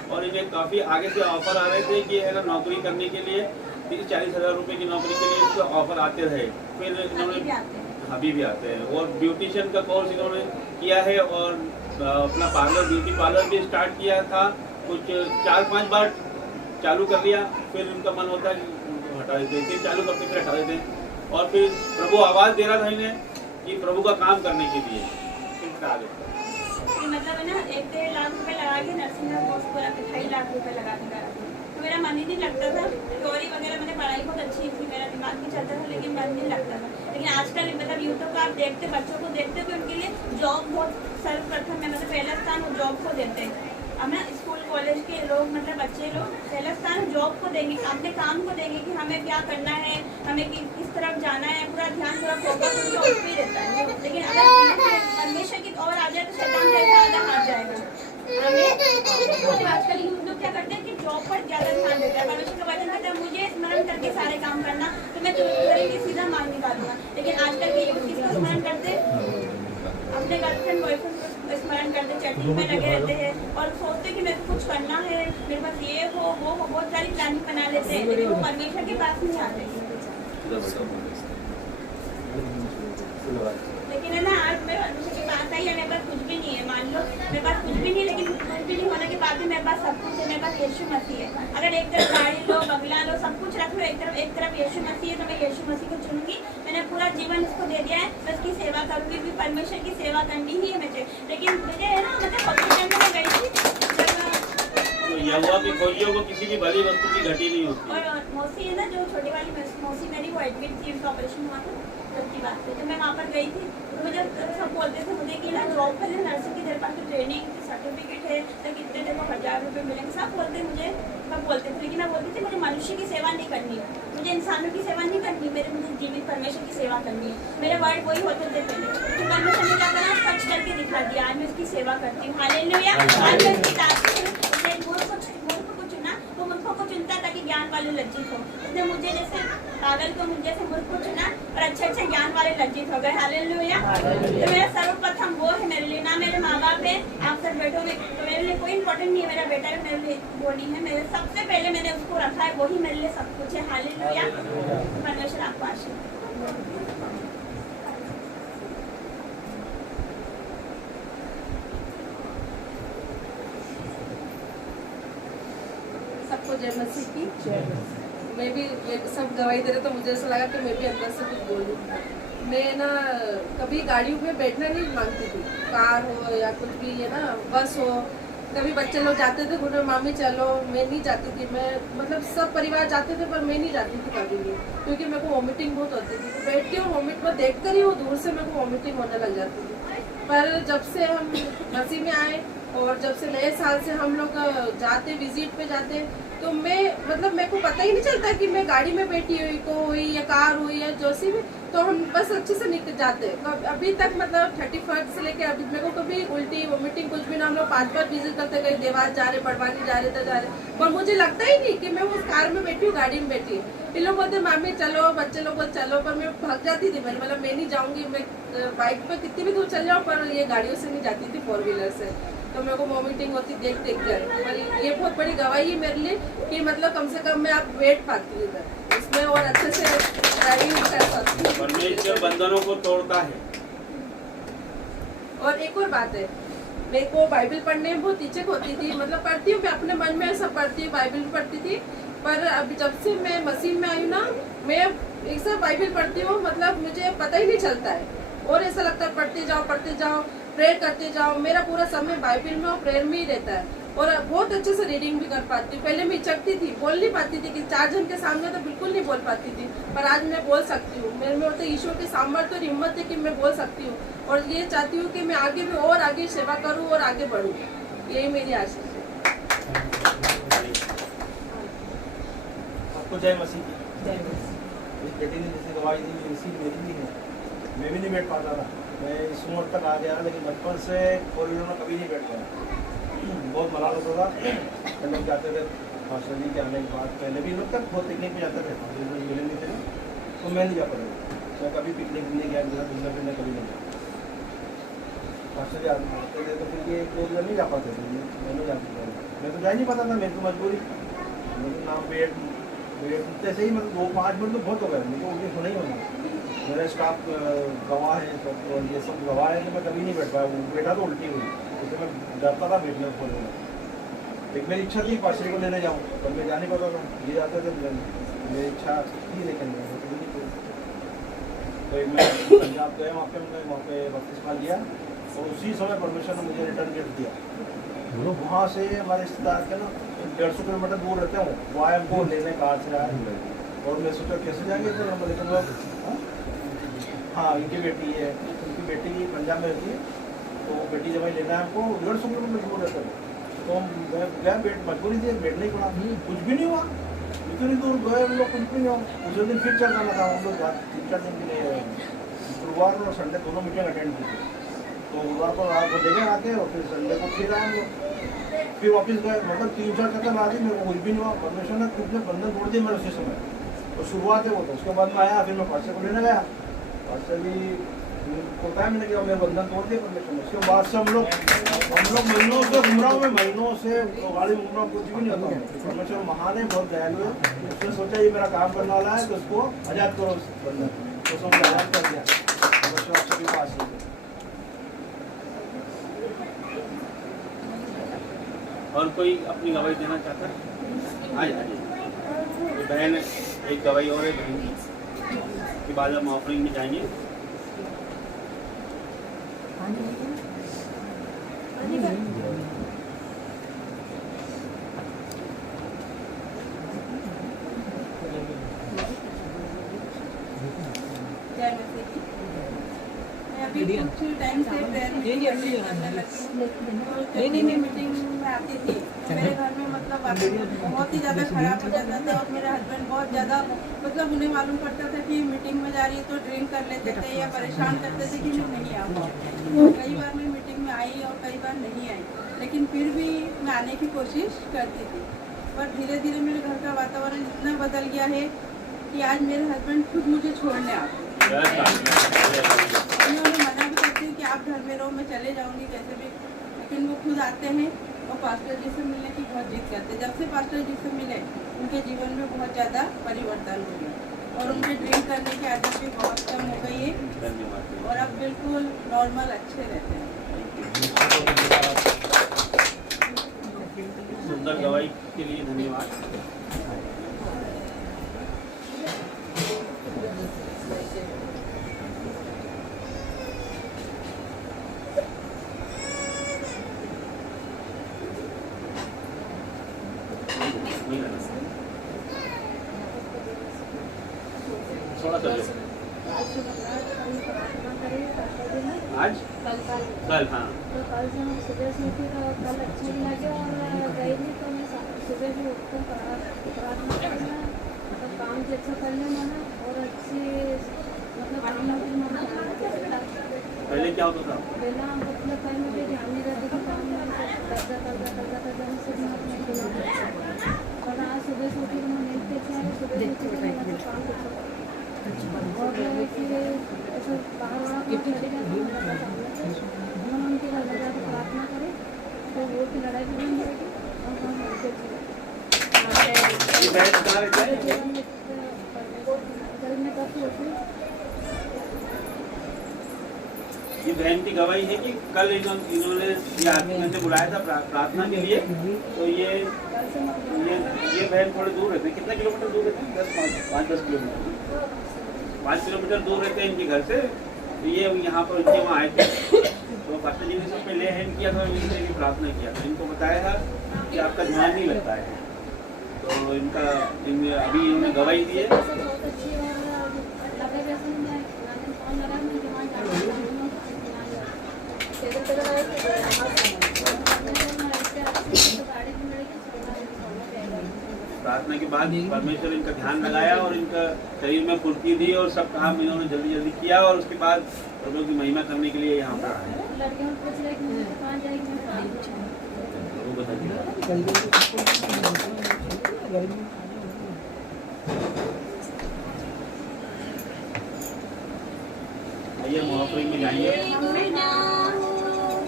और इन्हें काफ़ी आगे से ऑफर आ रहे थे कि है ना नौकरी करने के लिए 30-40 हज़ार रुपये की नौकरी के लिए इनको ऑफर आते रहे। फिर इन्होंने अभी भी आते हैं और ब्यूटिशियन का कोर्स इन्होंने किया है और अपना पार्लर ब्यूटी पार्लर भी स्टार्ट किया था। कुछ 4-5 बार चालू कर लिया, फिर उनका मन होता है कि हटा देते, फिर चालू करते फिर हटा देते और फिर प्रभु आवाज़ दे रहा था इन्हें कि प्रभु का काम करने के लिए फिर हटा देते। मतलब है ना 1-1.5 लाख रुपए लगा के नर्सिंग का कोर्स पूरा 2.5 लाख रुपए लगा के करा तो मेरा मन ही नहीं लगता था। थ्योरी वगैरह मैंने पढ़ाई बहुत अच्छी थी, मेरा दिमाग भी चलता था, लेकिन मन नहीं लगता था। लेकिन आजकल मतलब यूट्यूब पर आप देखते बच्चों को देखते हो कि उनके लिए जॉब बहुत सर्वप्रथम है, मतलब पहला स्थान वो जॉब को देते हैं। अब ना स्कूल कॉलेज के लोग मतलब बच्चे लोग पहला स्थान जॉब को देंगे, अपने काम को देंगे कि हमें क्या करना है, हमें किस तरफ जाना है, पूरा ध्यान पूरा फोकस उनका उस पर रहता है। लेकिन अगर परमेश्वर की ओर आ जाए तो शैतान का फायदा हार जाएगा। आजकल यूथ लोग क्या करते हैं कि जॉब पर ज्यादा ध्यान देता है। परमेश्वर का वचन कहता है मुझे स्मरण करके सारे काम करना, तो मैं तुरंत सीधा मांग निकालूंगा। लेकिन आजकल के यूथ किसको स्मरण करते हैं? अपने गर्लफ्रेंड बॉयफ्रेंड को स्मरण करते, चैटिंग में लगे रहते हैं और सोचते हैं कि मेरे को कुछ करना है, मेरे पास ये हो वो हो, बहुत सारी प्लानिंग बना लेते हैं, लेकिन वो परमेश्वर के पास नहीं आते। लेकिन है ना आज मैं परमेश्वर के पास आई है, मेरे पास कुछ भी नहीं है। मान लो मेरे पास कुछ भी नहीं है, लेकिन कुछ भी नहीं होने के बाद भी मेरे पास सब कुछ है। मेरे पास यीशु मसीह है। अगर एक तरफ गाड़ी लो, बंगला लो, सब कुछ रख लो, एक तरफ यीशु मसीह है, तो मैं यीशु मसीह को चुनूंगी। मैंने पूरा जीवन इसको दे दिया है, मैं उसकी सेवा करूंगी, क्योंकि परमेश्वर की सेवा करनी ही है मुझे। लेकिन मुझे है ना मतलब हॉस्पिटल में गई थी तो यहोवा की खोजियों को किसी भी भली वस्तु की घटी नहीं होती। और मौसी है ना जो छोटी वाली मौसी मेरी, वो एडमिट थी, उनका ऑपरेशन हुआ था की बात है। जब मैं वहाँ पर गई थी तो मुझे सब बोलते थे मुझे कि ना जॉब कर नर्सिंग की तेरे पास तो ट्रेनिंग सर्टिफिकेट है, तो कितने तेरे को 1000 रुपये मिलेंगे, सब बोलते मुझे, सब बोलते थे। लेकिन मैं बोलती थी मुझे मनुष्य की सेवा नहीं करनी है, मुझे इंसानों की सेवा नहीं करनी, मुझे जीवित परमेश्वर की सेवा करनी है। मेरे वर्ड वही होते थे पहले, तो परमेश्वर ने क्या करा सच करके दिखा दिया। आज मैं उसकी सेवा करती हूँ। हालेलुया। आज मैं उसकी मूर्ख को चुना, वो मूर्खों को चुनता ताकि ज्ञान वाले लज्जित हो। उसने मुझे जैसे पागल को मुझे जैसे मूर्ख को चुना और अच्छे ज्ञान वाले लज्जित हो गए। हालेलुया। तो मेरा सर्वप्रथम वो है मेरे लिए, ना मेरे माँ बाप है, आप सब बेटों में तो मेरे लिए कोई इम्पोर्टेंट नहीं है। मेरा बेटा है मेरे लिए वो नहीं है, मेरे सबसे पहले मैंने उसको रखा है, वही मेरे लिए सब कुछ है। हालेलुया। परमेश्वर आपको आशीर्वाद। सबको जय मसीह की। मैं भी ये सब गवाही दे रहे तो मुझे ऐसा लगा कि मैं भी अंदर से कुछ बोलूँ। मैं ना कभी गाड़ियों में बैठना नहीं मांगती थी, कार हो या कुछ भी है ना, बस हो। कभी बच्चे लोग जाते थे बोले मामी चलो, मैं नहीं जाती थी। मैं मतलब सब परिवार जाते थे पर मैं नहीं जाती थी कभी भी, क्योंकि मेरे को वॉमिटिंग बहुत होती थी। तो बैठती हूँ वॉमिट में देख कर ही वो दूर से मेरे को वॉमिटिंग होने लग जाती थी। पर जब से हम मसीह में आए और जब से नए साल से हम लोग जाते विजिट पे जाते, तो मैं मतलब मेरे को पता ही नहीं चलता कि मैं गाड़ी में बैठी हुई या कार हुई या जैसी भी, तो हम बस अच्छे से निकल जाते। अभी तक मतलब 31 से लेकर अभी मेरे को कभी उल्टी वोमिटिंग कुछ भी ना। हम लोग 5 बार विजिट करते गए, देवास जा रहे, बड़वानी जा रहे, पर मुझे लगता ही नहीं कि मैं उस कार में बैठी हूँ, गाड़ी में बैठी हूँ। ये लोग बोलते मामी चलो, बच्चे लोग बोलते चलो, पर मैं भाग जाती थी। मैं मतलब मैं नहीं जाऊँगी, मैं बाइक पर कितनी भी दूर चल जाऊँ, पर ये गाड़ियों से नहीं जाती थी, 4 व्हीलर से। तो मेरे को वॉमिटिंग होती देख कर। पर ये बहुत बड़ी गवाही है मेरे लिए कि मतलब कम से कम मैं आप बैठ पाती हूँ इधर इसमें और अच्छे से ड्राइविंग कर सकती हूँ। परमेश्वर बंधनों को तोड़ता है। और एक और बात है, मेरे को बाइबल पढ़ने में बहुत इच्छा होती थी, मतलब पढ़ती हूँ मैं अपने मन में, सब पढ़ती हूँ, बाइबल पढ़ती थी। पर अभी जब से मैं मसीह में आई हूँ ना, मैं एक साथ बाइबल पढ़ती हूँ, मतलब मुझे पता ही नहीं चलता है और ऐसा लगता है पढ़ते जाओ, प्रेयर करते जाओ। मेरा पूरा समय बाइबल में और प्रेयर में ही रहता है और बहुत अच्छे से रीडिंग भी कर पाती हूँ। पहले मैं हिचकती थी, बोल नहीं पाती थी, कि 4 जन के सामने तो बिल्कुल नहीं बोल पाती थी, पर आज मैं बोल सकती हूँ। मेरे में तो ईश्वर की सामर्थ्य और हिम्मत है कि मैं बोल सकती हूँ और ये चाहती हूँ कि मैं आगे भी और आगे सेवा करूँ और आगे बढ़ूँ। यही मेरी आशा है। आपको जय मसीह की। इस बेटी ने जैसे गवाही दी, इसी मेरी भी है। मैं भी नहीं बैठ पाता था, मैं इस उम्र तक आ गया, लेकिन बचपन से 4 व्हीलर में कभी नहीं बैठ पाया। बहुत मलाल होता था। हम लोग जाते थे मास्टर जी के आने के बाद, पहले भी लोग तक बहुत पिकनिक में जाते थे, मिले नहीं थे, तो मैं नहीं जा पाता। मैं कभी पिकनिक नहीं गया, घूमने फिरने कभी नहीं गया। पास्टर जी आते थे तो फिर ये 1-2 दिन नहीं जा पाते थे, मैं नहीं जा पाता, मैं तो जा ही नहीं पाता था, मेरी तो मजबूरी, मतलब ना उठते से ही मतलब 2-5 मिनट तो बहुत हो गए, मुझे उल्टी होना ही होना, मेरा स्टाफ गवाह है, सब ये सब गवाह है कि मैं कभी नहीं बैठ पाया, वो बैठा तो उल्टी हुई, इसलिए मैं डरता था बैठने को खोलने में। एक मेरी इच्छा थी पास्टर को लेने जाऊँ, पर मैं जा नहीं पाता था, ये जाते थे, मेरी इच्छा थी लेकिन मैं तो नहीं थी। तो एक मैं पंजाब गया, वहाँ पे बपतिस्मा लिया और उसी समय परमेश्वर ने मुझे रिटर्न गिफ्ट दिया। तो वहाँ से हमारे रिश्तेदार के ना 150 किलोमीटर दूर रहते हैं, वो आए हमको लेने कार से आए, और मैं सोचा कैसे जाएंगे फिर हम, लेकिन लोग हाँ इनकी बेटी है, उनकी बेटी पंजाब में रहती है, तो बेटी जब लेना है हमको 150 किलोमीटर दूर रहते हैं, तो मैं गया, मजबूरी थी, बैठना ही पड़ा, कुछ भी नहीं हुआ, इतनी दूर गए हम लोग, कुछ भी नहीं हुआ। उस दिन फिर चल जाना था, हम लोग 3-4 दिन के लिए, गुरुवार और संडे दोनों मीटिंग अटेंड की थी, तो गुरुवार को रात को देखे आके और फिर संडे को फिर आए हम लोग, फिर वापस गए, मतलब 3-4 चक्कर मार दी, मेरे को कुछ भी नहीं हुआ, परमेश्वर ने खुद ने बंधन तोड़ दिया मेरे उसी समय, तो शुरुआत है वो, तो उसके बाद में आया, फिर मैं पास्टर को लेने गया, पास्टर भी होता है, मैंने कहा मेरे बंधन तोड़ दिया परमेश्वर ने। उसके बाद से हम लोग महीनों से घूम रहा हूँ, मैं महीनों से गाड़ी घूम रहा हूँ, कुछ भी नहीं होता हूँ, परमेश्वर महान है, बहुत दयालु है, उसने सोचा ये मेरा काम करने वाला है तो उसको आज़ाद करो उस बंधन, तो उसने मुझे आज़ाद कर दिया, परमेश्वर आप सभी पास है। और कोई अपनी गवाही देना चाहता है? हाँ जी, बहन एक गवाही और है, बहन के बाद हम ऑफरिंग में जाएंगे। अभी कुछ टाइम से प्रेयर मीटिंग करने लगी हूँ। मीटिंग में आती थी, मेरे घर में मतलब बहुत ही ज़्यादा खराब हो जाता था, और मेरे हस्बैंड बहुत ज़्यादा मतलब उन्हें मालूम पड़ता था कि मीटिंग में जा रही है तो ड्रिंक कर लेते थे या परेशान करते थे कि मैं नहीं आऊँ। कई बार मैं मीटिंग में आई और कई बार नहीं आई, लेकिन फिर भी मैं आने की कोशिश करती थी, पर धीरे धीरे मेरे घर का वातावरण इतना बदल गया है कि आज मेरे हस्बैंड खुद मुझे छोड़ने आते हैं। मैं उन्हें मना भी करती हूँ कि आप घर में रहो, मैं चले जाऊँगी कैसे भी, लेकिन वो खुद आते हैं और पास्टर जी से मिलने की बहुत जिद करते हैं। जब से पास्टर जी से मिले उनके जीवन में बहुत ज़्यादा परिवर्तन हो गया और उनके ड्रिंक करने की आदत भी बहुत कम हो गई है और अब बिल्कुल नॉर्मल अच्छे रहते हैं। सुंदर गवाही के लिए धन्यवाद। थोड़ा सा आज कल हाँ तो कल से हम सुबह से उठी तो कल अच्छा ही लगे और गई थी तो मैं सुबह भी उठकर प्रार्थना करना तो काम से अच्छा करने माना और अच्छी मतलब काम में माना। पहले क्या होता था? पहला मतलब कहीं मुझे ध्यान नहीं रहता था, काम में करता और आज सुबह से उठी तो मैं नींद पे अच्छा है, सुबह से उठी तो मैं काम करता और फिर ऐसा बाहर उनके घर में जाकर प्रार्थना करें तो वो की लड़ाई भी बन जाएगी और हम ये बहन की गवाही है कि कल इन्होंने मैंने बुलाया था प्रार्थना के लिए, तो ये बहन थोड़े दूर रहते हैं। कितना किलोमीटर दूर रहते हैं? 5-10 किलोमीटर, 5 किलोमीटर दूर रहते हैं इनके घर से। तो ये यहाँ पर इनके वहाँ आए थे, तो पास्टर जी ने सब पहले हैंड किया था, इनसे की प्रार्थना किया था, इनको बताया था कि आपका ध्यान नहीं लगता है, तो इनका अभी इन्होंने गवाही दी है। प्रार्थना के बाद परमेश्वर इनका ध्यान लगाया और इनका शरीर में फुर्ती दी और सब काम इन्होंने जल्दी जल्दी किया और उसके बाद प्रभु की महिमा करने के लिए यहाँ पर आए। आइए हम ऑफरिंग में जाएंगे।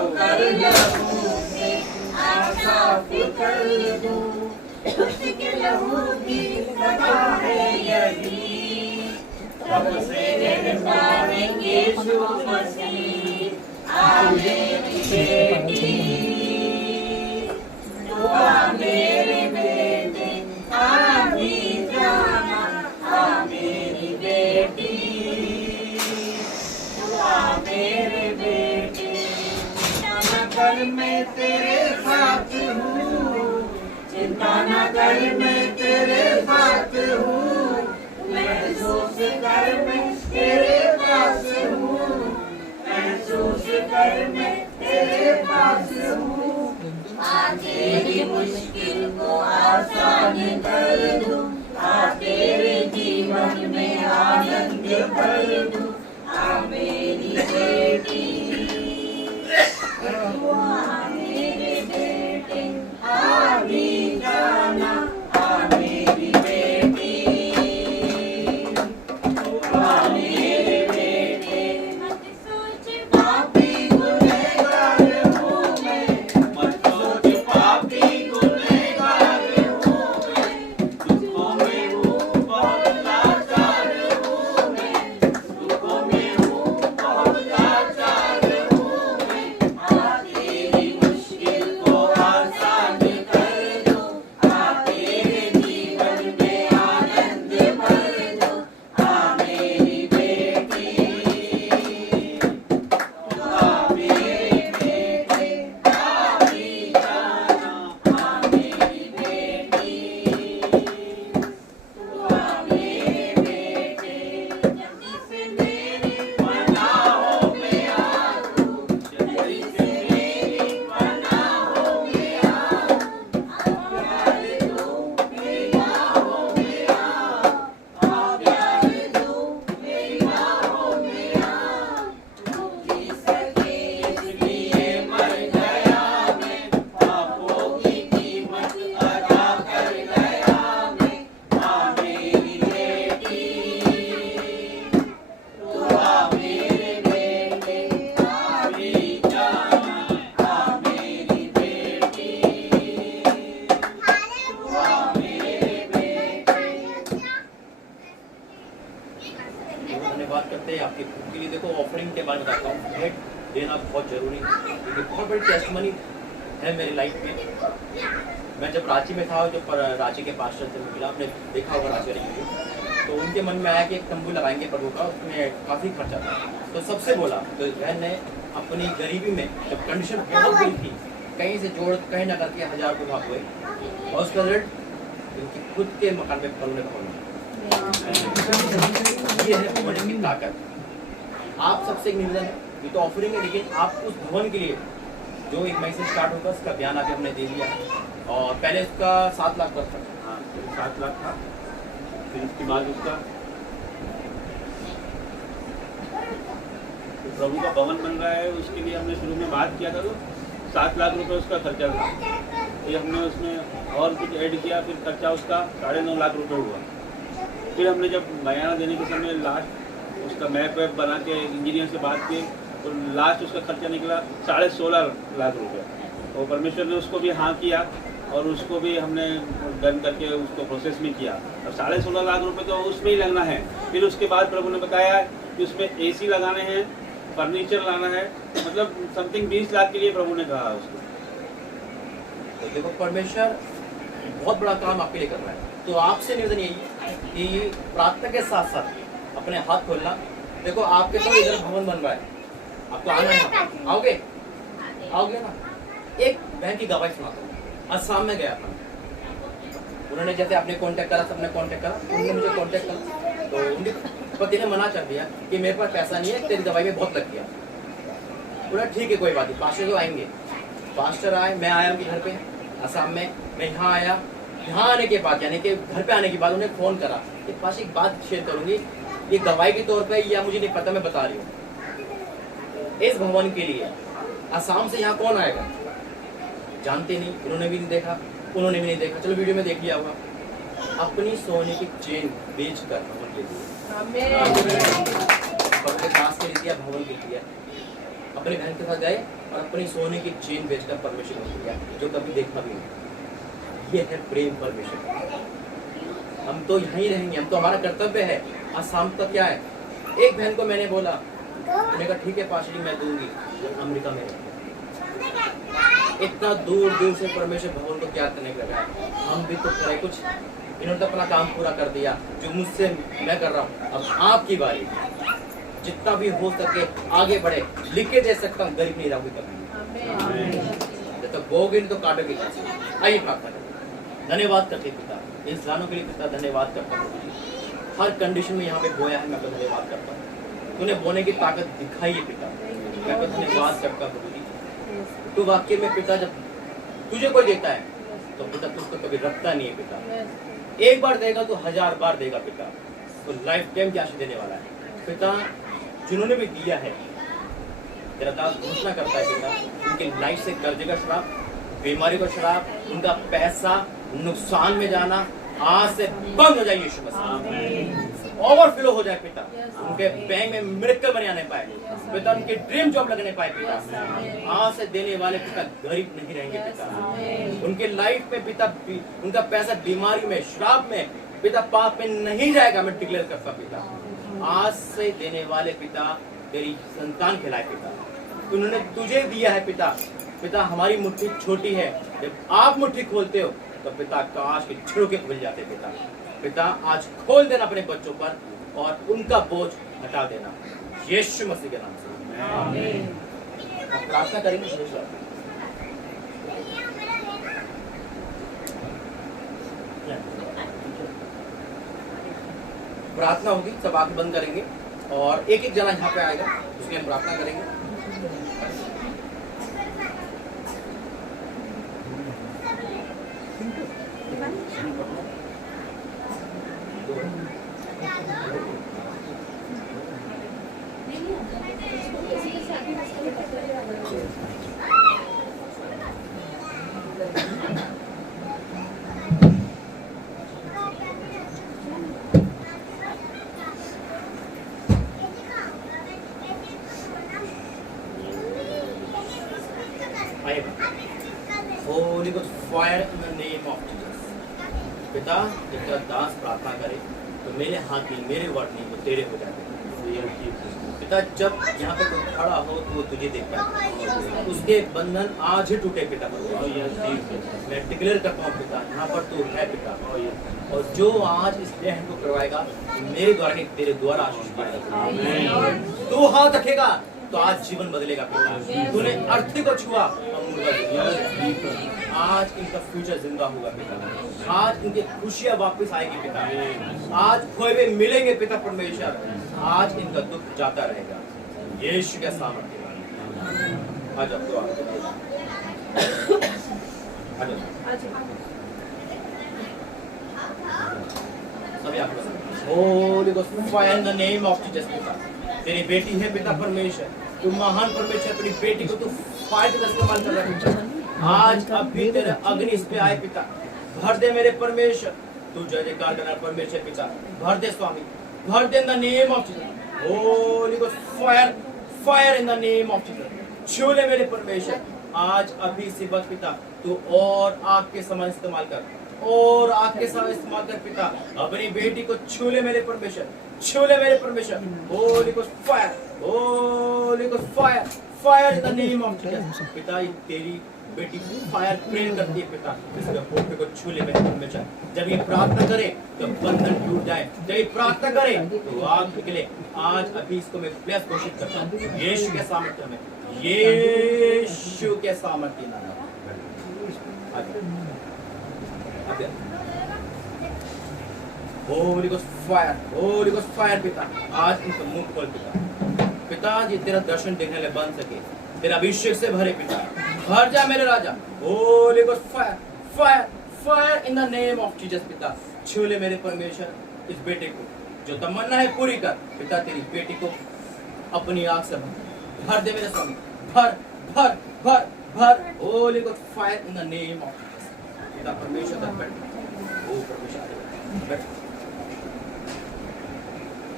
कर लहू से साफ कर दूं, उसके लहू की सदा है यही, सबसे निभाएंगे यीशु मसीह। आ मेरी बेटी, दुआ मेरे बेटे, आ भी जाना, आ मेरी बेटी, दुआ मेरे बेटे। चिंता न कर मैं तेरे साथ हूँ, चिंता न कर मैं तेरे साथ हूँ, महसूस कर मैं तेरे पास हूँ, महसूस कर मैं तेरे पास हूँ। आ तेरी मुश्किल को आसान कर दूं, आ तेरे जीवन में आनंद भर दूं, आ मेरी बेटी, आ मेरे बेटे, आ भी जाना, आ मेरी बेटी, आ मेरे बेटे। मत सोच पापी गुनहगार हूँ मैं, मत सोच पापी गुनहगार हूँ मैं, दुखों में हूँ बहुत लाचार हूँ मैं, दुखों में हूँ बहुत लाचार हूँ मैं। आ तेरी मुश्किल को आसान कर दो, आ तेरे जीवन में आनंद भर दो, आ मेरी बेटी, आ मेरे बेटे, आ भी जाना, आ मेरी बेटी, आ मेरे बेटे। जल्दी से मेरी पनाहों में आ तू, जल्दी से मेरी पनाहों में आ, प्यार दो मेरी बाहों में आ, प्यार दो मेरी बाहों में आ। तू जी सके इसलिए मर गया मैं, पापों की कीमत अदा कर गया मैं, आ मेरी बेटी, तू आ मेरे बेटे, आ भी जाना, आ मेरी बेटी, तू आ मेरे बेटे। धन्यवाद करते हैं आपके खुद के लिए। देखो ऑफरिंग के बारे में बताता हूँ, भेंट देना बहुत जरूरी है, क्योंकि बहुत बड़ी टेस्टमनी है मेरी लाइफ में। मैं जब रांची में था, जब रांची के पास्टर से मिला, आपने देखा होगा रांची वाली, तो उनके मन में आया कि एक तंबू लगाएंगे प्रभु का, उसमें काफ़ी खर्चा था। तो सबसे बोला, तो बहन ने अपनी गरीबी में, जब कंडीशन बहुत बुरी थी, कहीं से जोड़ कहीं ना करके 1000 रुपये भाग हुए, और उसका रिजल्ट उनकी खुद के मकान में प्रभु ने भवन। ये है भवन की ताकत। आप सबसे एक निवेदन है, ये तो ऑफरिंग है, लेकिन आप उस भवन के लिए जो 1 मई से स्टार्ट होगा, उसका बयान अभी हमने दे दिया है। और पहले उसका 7 लाख का था, हाँ 7 लाख था, फिर इसके बाद उसका तो प्रभु का भवन बन रहा है, उसके लिए हमने शुरू में बात किया था, तो 7 लाख रुपए उसका खर्चा था। फिर हमने उसमें और कुछ ऐड किया, फिर खर्चा उसका 9.5 लाख रुपए हुआ। फिर हमने जब बयाना देने के समय लास्ट उसका मैप वैप बना के इंजीनियर से बात की, तो लास्ट उसका खर्चा निकला 16.5 लाख रुपए। और परमेश्वर ने उसको भी हाँ किया, और उसको भी हमने डन करके उसको प्रोसेस में किया। अब 16.5 लाख रुपए तो उसमें ही लगना है। फिर उसके बाद प्रभु ने बताया कि उसमें AC लगाने हैं, फर्नीचर लाना है, मतलब समथिंग 20 लाख के लिए प्रभु ने कहा उसको। तो देखो परमेश्वर बहुत बड़ा काम आपके लिए कर रहा है। तो आपसे निवेदन यही है कि प्रार्थना के साथ साथ अपने हाथ खोलना। देखो आपके तो इधर भवन बन रहा है, आपको आना है, आओगे आओगे ना। एक बहन की गवाही सुनाता हूँ। असम में गया था, उन्होंने जैसे आपने कांटेक्ट करा, सबने कांटेक्ट करा, उन्होंने मुझे कांटेक्ट करा, तो उनके पति ने मना कर दिया कि मेरे पास पैसा नहीं है, तेरी दवाई में बहुत लग गया। बोला ठीक है कोई बात नहीं, पास्टर जो आएंगे। पास्टर आए, मैं आया उनके घर पे असम में। मैं यहाँ आया, यहाँ आने के बाद यानी कि घर पे आने के बाद उन्हें फ़ोन करा कि पास एक बात शेयर करूँगी, ये दवाई के तौर पे या मुझे नहीं पता, मैं बता रही हूँ। इस भवन के लिए असम से यहाँ कौन आएगा, जानते नहीं, उन्होंने भी नहीं देखा, उन्होंने भी नहीं देखा, चलो वीडियो में देख लिया होगा। अपनी सोने की चेन बेच कर भवन के लिए, भवन के दास के लिए दिया, भवन के लिए। अपनी बहन के साथ गए और अपनी सोने की चेन बेचकर परमेश्वर को दिया, जो कभी देखा भी नहीं। ये है प्रेम परमेश्वर। हम तो यहीं रहेंगे, हम तो हमारा कर्तव्य है। आज शाम तक क्या है, एक बहन को मैंने बोला, मैंने कहा ठीक है पास्टर जी मैं दूंगी, अमेरिका में इतना दूर दूर से परमेश्वर भवन को क्या करने लगा है, हम भी तो करें कुछ। इन्होंने तो अपना काम पूरा कर दिया जो मुझसे मैं कर रहा हूँ। अब आपकी बारी, जितना भी हो सके आगे बढ़े। लिख के दे सकता हूँ, गरीब नहीं रहूंगी कभी, जब तक बोगे नहीं तो काटोगे। आइए प्रार्थना करें। धन्यवाद करते पिता इन लानों के लिए पिता, धन्यवाद करता हूँ। हर कंडीशन में यहाँ पे बोया है, मैं आपका धन्यवाद करता हूँ। तूने बोने की ताकत दिखाई है पिता, मैं आपका धन्यवाद करता हूँ। तू वाक्य में पिता जब तुझे कोई देता है तो पिता तू उसको कभी रखता नहीं है पिता। एक बार देगा तो 1000 बार देगा पिता, तो लाइफ टाइम की आशीष देने वाला है पिता। जिन्होंने भी दिया है तेरा दास घोषणा करता है पिता, उनकी लाइफ से कर्जे का श्राप, बीमारी का श्राप, उनका पैसा नुकसान में जाना आज से बंद हो जाए यीशु मसीह। ओवरफ्लो हो जाए पिता, उनके बैंक में मिरेकल बने आने पाए पिता, उनके ड्रीम जॉब लगने पाए पिता। आज से देने वाले पिता गरीब नहीं रहेंगे पिता। उनके लाइफ में पिता उनका पैसा बीमारी में श्राप में पिता पाप में नहीं जाएगा, मैं डिक्लेयर करता पिता। आज से देने वाले पिता तेरी संतान खिलाए पिता, उन्होंने तुझे दिया है पिता। पिता हमारी मुट्ठी छोटी है, जब आप मुट्ठी खोलते हो तो पिता काश के छिड़के खुल जाते पिता। पिता आज खोल देना अपने बच्चों पर और उनका बोझ हटा देना यीशु मसीह के नाम से आमीन। प्रार्थना करेंगे प्रार्थना होगी, सब आंखें बंद करेंगे और एक एक जना यहाँ पे आएगा, उसके हम प्रार्थना करेंगे। Holy Ghost fire in the name of Jesus. पिता जब तेरा दास प्रार्थना करे तो मेरे हाथ नहीं, मेरे वर्ड नहीं, वो तेरे हो जाते पिता। जब यहाँ पे कोई खड़ा हो तो वो तुझे देखता है, उसके बंधन आज ही टूटे पिता। मैं डिक्लेयर करता हूँ पिता, यहाँ पर तू है पिता, और जो आज इस बहन को करवाएगा मेरे द्वारा नहीं, तेरे द्वारा आशीष पाएगा। तू हाथ रखेगा तो आज जीवन बदलेगा पिता। तूने अर्थी को छुआ, आज इनका फ्यूचर जिंदा होगा पिता। आज इनकी खुशियां वापस आएगी पिता। आज खोए हुए मिलेंगे पिता परमेश्वर। आज इनका दुख जाता रहेगा यीशु के सामर्थ्य। आ जाओ दुआ आ जाओ सभी आप Holi ghost fire in the name of Jesus पिता। तेरी बेटी है पिता परमेश्वर, तू महान परमेश्वर, अपनी बेटी को तू फायर का इस्तेमाल कर रहा है। आज अभी तेरा अग्नि इस पे आए पिता, भर दे मेरे परमेश्वर। तू जय जयकार करना परमेश्वर पिता, भर दे स्वामी, भर दे in the name of Jesus. Holi ghost fire fire in the name of Jesus. छू ले मेरे परमेश्वर आज अभी इसी वक्त पिता, तू और आग के समान इस्तेमाल कर, और आग के समान इस्तेमाल कर पिता। अपनी बेटी को छू ले मेरे परमेश्वर, छू ले मेरे परमेश्वर। Holi ghost fire, Holi ghost fire fire in the name of Jesus पिता। ये तेरी बेटी फायर प्रेयर करती है पिता, इसके होठे को छू ले मेरे परमेश्वर। जब ये प्रार्थना करे तो बंधन टूट जाए, जब ये प्रार्थना करे तो आग निकले। आज अभी इसको मैं ब्लेस घोषित करता हूँ यीशु के सामर्थ्य में, यीशु के सामर्थ्य में। Holi ghost fire, Holi ghost fire पिता। आज इनका मुंह खोल पिता, पिता जी तेरा दर्शन देखने लगे बन सके, तेरा अभिषेक से भरे पिता। भर जा मेरे राजा, Holi ghost fire fire fire in the name of Jesus पिता। छू ले मेरे परमेश्वर इस बेटे को, जो तमन्ना है पूरी कर पिता। तेरी बेटी को अपनी आग से भर दे मेरे स्वामी, भर भर भर भर। Holi ghost fire in the name of Jesus पिता परमेश्वर। बैठ ओ परमेश्वर बैठ।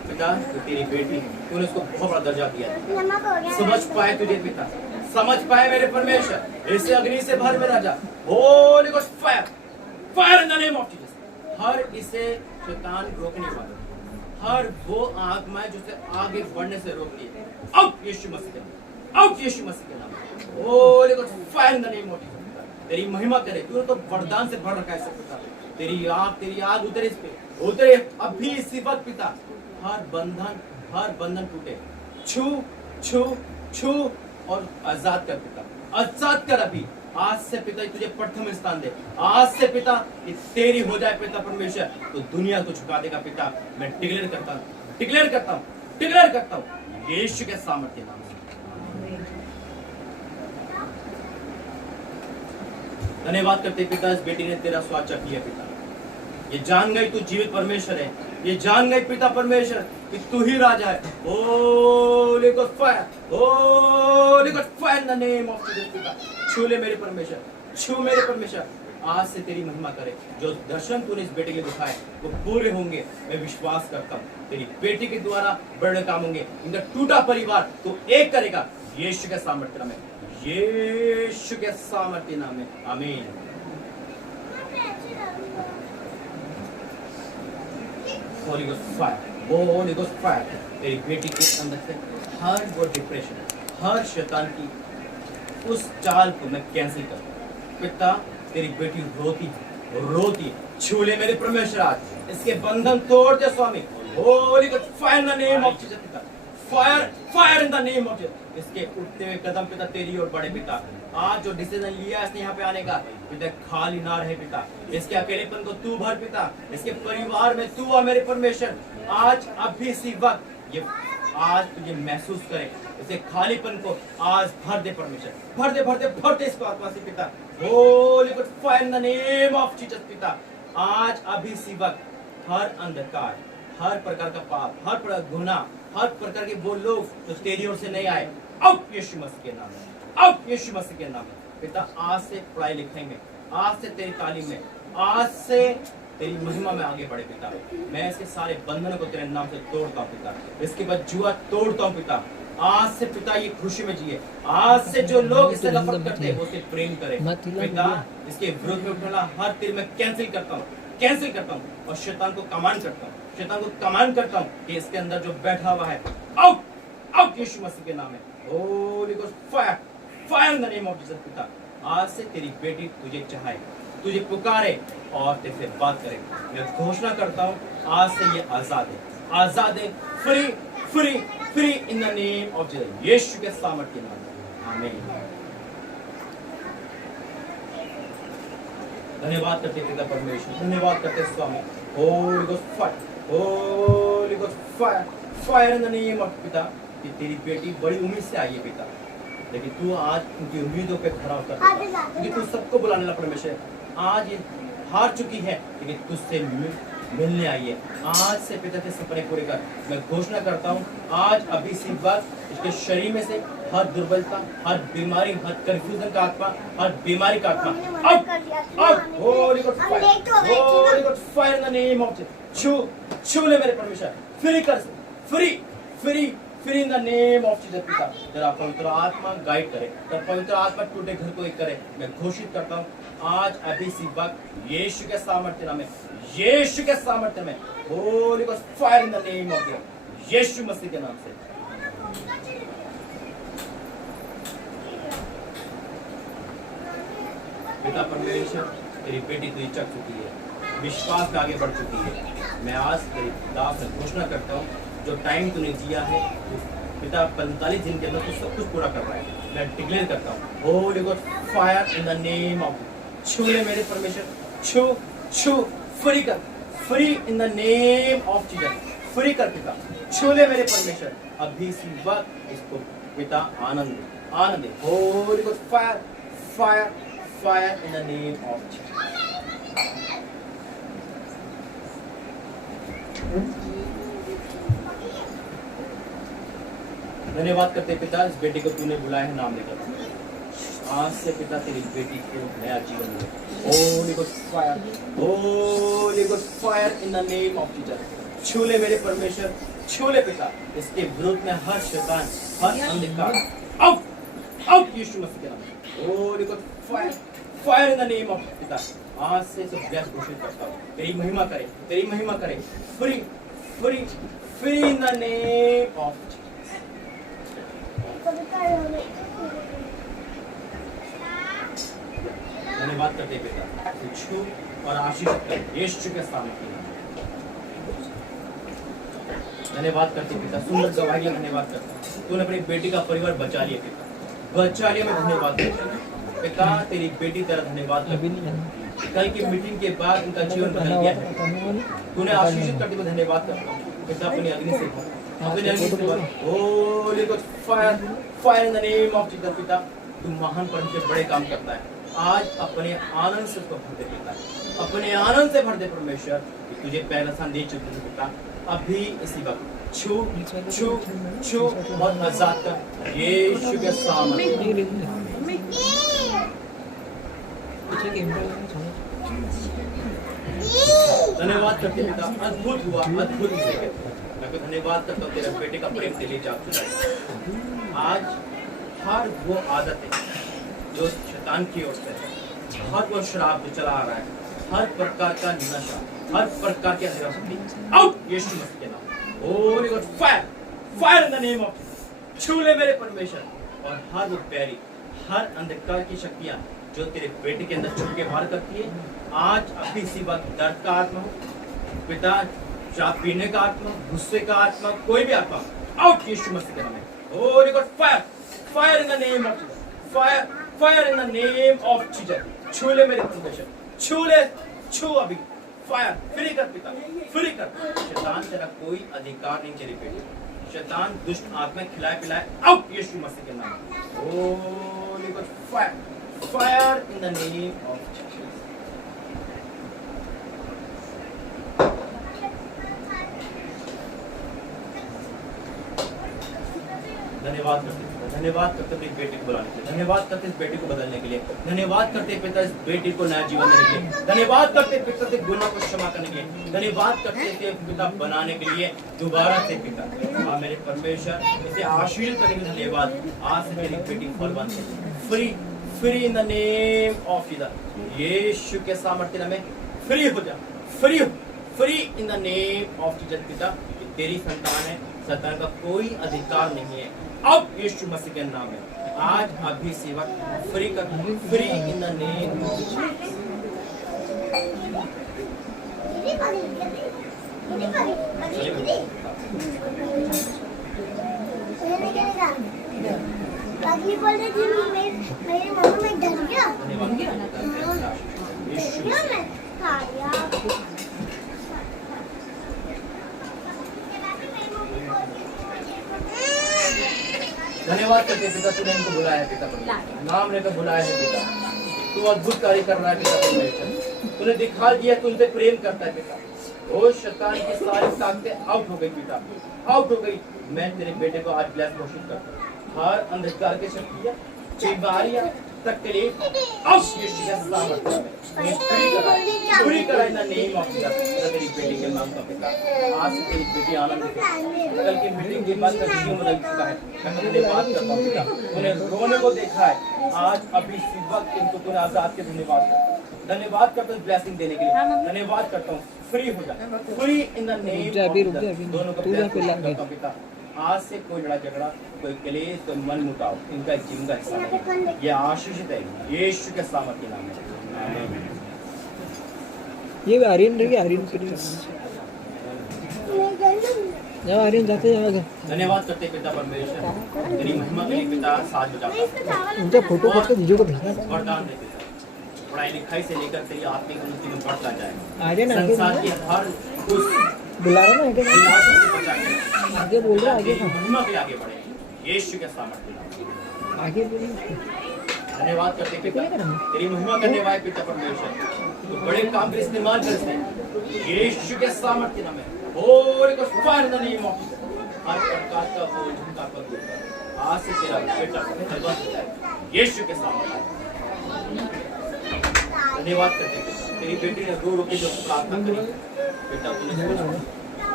पिता तो तेरी बेटी है, तूने उसको बहुत बड़ा दर्जा दिया है। समझ पाए तुझे पिता, समझ पाए मेरे परमेश्वर, इसे अग्नि से भर में राजा, Holi ghost fire, fire in the name of Jesus. हर इसे शैतान रोकने वाला, हर वो आत्माएं जो उसे आगे बढ़ने से रोक रही है, आउट यीशु मसीह के नाम, आउट यीशु मसीह के नाम, Holi ghost fire in the name of Jesus. तेरी महिमा करे, तूने तो वरदान से भर रखा है सब पिता, तेरी आग उतरे इस पे, उतरे अभी इसी वक्त पिता। हर बंधन टूटे, छू छू छू और आजाद कर पिता, आजाद कर अभी। आज से पिता तुझे प्रथम स्थान दे, आज से पिता ये तेरी हो जाए पिता परमेश्वर, तो दुनिया को झुका देगा पिता। मैं डिक्लेयर करता हूँ, डिक्लेयर करता हूँ, डिक्लेयर करता हूँ यीशु के सामर्थ्य नाम से। धन्यवाद करते पिता, इस बेटी ने तेरा स्वाद चख लिया पिता। ये जान गई तू जीवित परमेश्वर है, ये जान गई पिता परमेश्वर कि तू ही राजा है। Holi God fire, Holi God fire in the name of Jesus पिता। छू ले मेरे परमेश्वर, छू मेरे परमेश्वर, आज से तेरी महिमा करे। जो दर्शन तूने इस बेटे के दिखाए वो पूरे होंगे, मैं विश्वास करता हूँ। तेरी बेटी के द्वारा बड़े काम होंगे, इनका टूटा परिवार तू एक करेगा यीशु के सामर्थ्य में, यीशु के सामर्थ्य नाम में, आमीन। Holi ghost fire, Holi ghost fire. तेरी बेटी के अंदर से हर वो डिप्रेशन, हर शैतान की उस चाल को मैं कैंसिल कर पिता। तेरी बेटी रोती है, छू ले मेरे परमेश्वर, आज इसके बंधन तोड़ दे स्वामी। Holi ghost fire in the name of Jesus पिता, fire, fire in the name of Jesus. इसके उठते हुए कदम पिता तेरी ओर बढ़े पिता। आज जो डिसीजन लिया इसने यहाँ पे आने का पिता, खाली ना रहे पिता। इसके अकेलेपन को तू भर पिता, इसके परिवार में तू आ मेरे परमेश्वर। आज अभी इसी वक्त ये आज तुझे महसूस करे, इसे खालीपन को आज भर दे परमेश्वर, भर दे भर दे भर दे इसको आत्मा से पिता। Holi God fire in the name of Jesus पिता। आज अभी इसी वक्त हर अंधकार, हर प्रकार का पाप, हर प्रकार का गुनाह, हर प्रकार के वो लोग जो तेरी ओर से नहीं आए, आउट यीशु मसीह के नाम में, आउट यीशु मसीह के नाम में पिता। आज से पढ़ाई लिखाई में, आज से तेरी तालीम में, आज से तेरी महिमा में आगे बढ़े पिता। मैं इसके सारे बंधनों को तेरे नाम से तोड़ता हूँ पिता, इसके बाद जुआ तोड़ता हूँ पिता। आज से पिता ये खुशी में जिए, आज से जो लोग इससे नफरत करते हैं वो उससे प्रेम करे पिता। इसके विरुद्ध में उठना हर तीर में कैंसिल करता हूँ, कैंसिल करता हूँ और शैतान को कमांड करता हूँ, शैतान को कमांड करता हूँ कि इसके अंदर जो बैठा हुआ है, आउट, आउट यीशु मसीह के नाम में। Holi ghost fire, fire in the name of Jesus पिता। आज से तेरी बेटी तुझे चाहे, तुझे पुकारे और तेरे से बात करे। मैं घोषणा करता हूँ आज से ये आजाद है, आजाद है, free free free in the name of Jesus, यीशु के सामर्थ्य नाम में, आमीन। धन्यवाद करते पिता परमेश्वर, धन्यवाद करते स्वामी। Holi ghost fire, Holi ghost fire, fire in the name of पिता। कि तेरी बेटी बड़ी उम्मीद से आई है पिता, लेकिन तू आज उनकी उम्मीदों पे खरा उतर, क्योंकि तू सबको बुलाने वाला परमेश्वर। आज ये हार चुकी है लेकिन तुझसे मिलने आई है। आज से पिता के सपने पूरे कर। मैं घोषणा करता हूँ आज अभी इसी वक्त इसके शरीर में से हर दुर्बलता, हर बीमारी, हर कंफ्यूजन का आत्मा, हर बीमारी का आत्मा out, Holi God fire, Holi God fire in the name of Jesus. छू ले मेरे परमेश्वर, फ्री कर, free free free in the name of Jesus पिता। तेरा पवित्र आत्मा गाइड करे, तेरा पवित्र आत्मा टूटे घर को एक करे। मैं घोषित करता हूँ आज अभी इसी वक्त यीशु के सामर्थ्य नाम में, यीशु के सामर्थ्य में, Holi God fire in the name of Jesus, यीशु मसीह के नाम से। पिता परमेश्वर तेरी बेटी तुझे चख चुकी है, विश्वास में आगे बढ़ चुकी है। मैं आज तेरी दास से घोषणा करता हूँ जो टाइम तूने दिया है पिता 45 दिन के अंदर तू सब कुछ पूरा कर रहा है। मैं डिक्लेयर करता हूँ Holi God fire in the name of, छू ले मेरे परमेश्वर, छू छू, फ्री कर, free in the name of Jesus, free कर पिता, छू ले मेरे परमेश्वर। अभी इसी वक्त इसको पिता Anand Anand, Holi God fire fire fire in the name of Jesus. धन्यवाद करते पिता, इस बेटी को तूने बुलाया है नाम लेकर। आज से पिता तेरी बेटी को नया जीवन मिले। Holi God fire, Holi God fire in the name of Jesus. छू ले मेरे परमेश्वर, छू ले पिता, इसके विरोध में हर शैतान, हर अंधकार, आउट, आउट यीशु मसीह के नाम में। Holi God fire, fire in the name of पिता। आज से सब ब्लेस घोषित करता हूँ, तेरी महिमा करे, तेरी महिमा करे। Free, free, free in the name of. धन्यवाद करते पिता, छू और आशीष कर यीशु के सामने। धन्यवाद करते पिता, सुंदर गवाही धन्यवाद करता। तूने अपनी बेटी का परिवार बचा लिया पिता, बचा लिया। मैं धन्यवाद करता पिता, तेरी बेटी तेरा धन्यवाद करता। कल की मीटिंग के बाद उनका जीवन बदल गया है। तूने आशीषित करते हुए धन्यवाद करता पिता। अपनी अग्नि से भर, अपनी अग्नि से भर। Holi God fire, fire in the name of Jesus पिता। तू महान परमेश्वर बड़े काम करता है। आज अपने आनंद से उसको भर दे पिता, अपने आनंद से भर दे परमेश्वर। तुझे पहला स्थान दे चुके हैं पिता। अभी इसी वक्त छू, छू, छू और आजाद कर यीशु के सामने। धन्यवाद करते पिता, अद्भुत हुआ, अद्भुत मैं धन्यवाद करता हूँ तेरे बेटे का प्रेम तेरे जाग चुका है। आज हर वो आदत है जो शैतान की ओर से है, हर वो शराब जो चला आ रहा है, हर प्रकार का नशा, हर प्रकार की शक्ति, आउट यीशु मसीह के नाम। Holi God fire, fire in the name of. छू ले मेरे परमेश्वर। और हर वो बैरी, हर अंधकार की शक्तियां जो तेरे बेटे के अंदर छुप के बाहर करती है, आज अभी इसी वक्त दर्द का आत्मा हो पिता, शराब पीने का आत्मा, गुस्से का आत्मा, कोई भी आत्मा, आउट यीशु मसीह के नाम में। Holi God fire, fire in the name of Jesus, fire, fire in the name of Jesus. छू ले मेरे परमेश्वर, छू ले, छू अभी। फायर, फ्री कर पिता, फ्री कर। शैतान तेरा कोई अधिकार नहीं तेरे पे। शैतान दुष्ट आत्मा खिलाए पिलाए, आउट यीशु मसीह के नाम में। Holi God fire, fire in the name of Jesus. धन्यवाद करते, धन्यवाद करते इस बेटी को बुलाने के लिए, धन्यवाद करते इस बेटी को बदलने के लिए, धन्यवाद करते पिता इस बेटी को नया जीवन देने के लिए, धन्यवाद करते पिता से गुनाह को क्षमा करने के लिए, धन्यवाद करते थे पिता बनाने के लिए दोबारा से पिता। मेरे परमेश्वर इसे आशीर्वाद करने के लिए धन्यवाद। आज से मेरी बेटी फलवान free, free in the name of Jesus. यीशु के सामर्थ्य में फ्री हो जा, फ्री हो, free in the name of Jesus पिता। तेरी संतान है, शैतान का कोई अधिकार नहीं है। अब यीशु मसीह के नाम में आज अभी सेवक फ्री कर, free in the name of अगली बोल रही थी मेरी मम्मी में डर गया। धन्यवाद करते पिता, तूने इनको बुलाया है पिता, नाम लेकर बुलाया है पिता। तू अद्भुत कार्य कर रहा है पिता परमेश्वर। तूने दिखा दिया तू उनसे प्रेम करता है पिता। ओ शैतान की सारी ताकतें आउट हो गई पिता, आउट हो गई। मैं तेरे बेटे को आज ब्लेस घोषित करता हूँ। हर अंधकार की शक्तियाँ, बीमारियाँ, तकलीफ, आउट यीशु के सामर्थ्य में पूरी करा in the name of Jesus. तेरी बेटी के नाम का पिता, आज से तेरी बेटी आनंद है। कल की मीटिंग के बाद का जीवन बदल चुका है। मैं धन्यवाद करता हूँ पिता, तूने रोने को देखा है। आज अभी इसी वक्त इनको तूने आजाद के धन्यवाद करता हूँ, धन्यवाद करता हूँ ब्लेसिंग देने के लिए, धन्यवाद करता हूँ। फ्री हो जा, free in the name of Jesus. दोनों को ब्लेस करता हूँ पिता। आज से कोई लड़ा झगड़ा, कोई क्लेश, कोई मन मुटाव इनका जीवन का हिस्सा नहीं। ये आशीषित है यीशु के सामर्थ्य के नाम में। आमीन। ये आर्यन रह गया, आर्यन जब आर्यन जाते जाओगे। धन्यवाद करते पिता परमेश्वर, तेरी महिमा के लिए पिता साथ बजाता। उनका फोटो खींच के जीजू को भेजना। वरदान दे पिता, पढ़ाई लिखाई से लेकर तेरी आत्मिक उन्नति में बढ़ता जाए। आर्यन संसार की हर उस बुला रहे ना विनाशों से बचा के आगे बोल रहा, आगे तेरी महिमा के आगे बढ़े यीशु के सामर्थ्य के नाम में। आगे बोलिए। धन्यवाद करते पिता, तेरी महिमा करने वाले पिता परमेश्वर, तो बड़े काम के इस्तेमाल करते यीशु के सामर्थ्य नाम में। Holi God fire in the name of Jesus. हर प्रकार का बोझ झुका कर दो आज से तेरा बेटा फलवान होता है यीशु के सामर्थ्य। धन्यवाद करते पिता, तेरी बेटी ने रो रो के जो प्रार्थना करी पिता तूने सुना।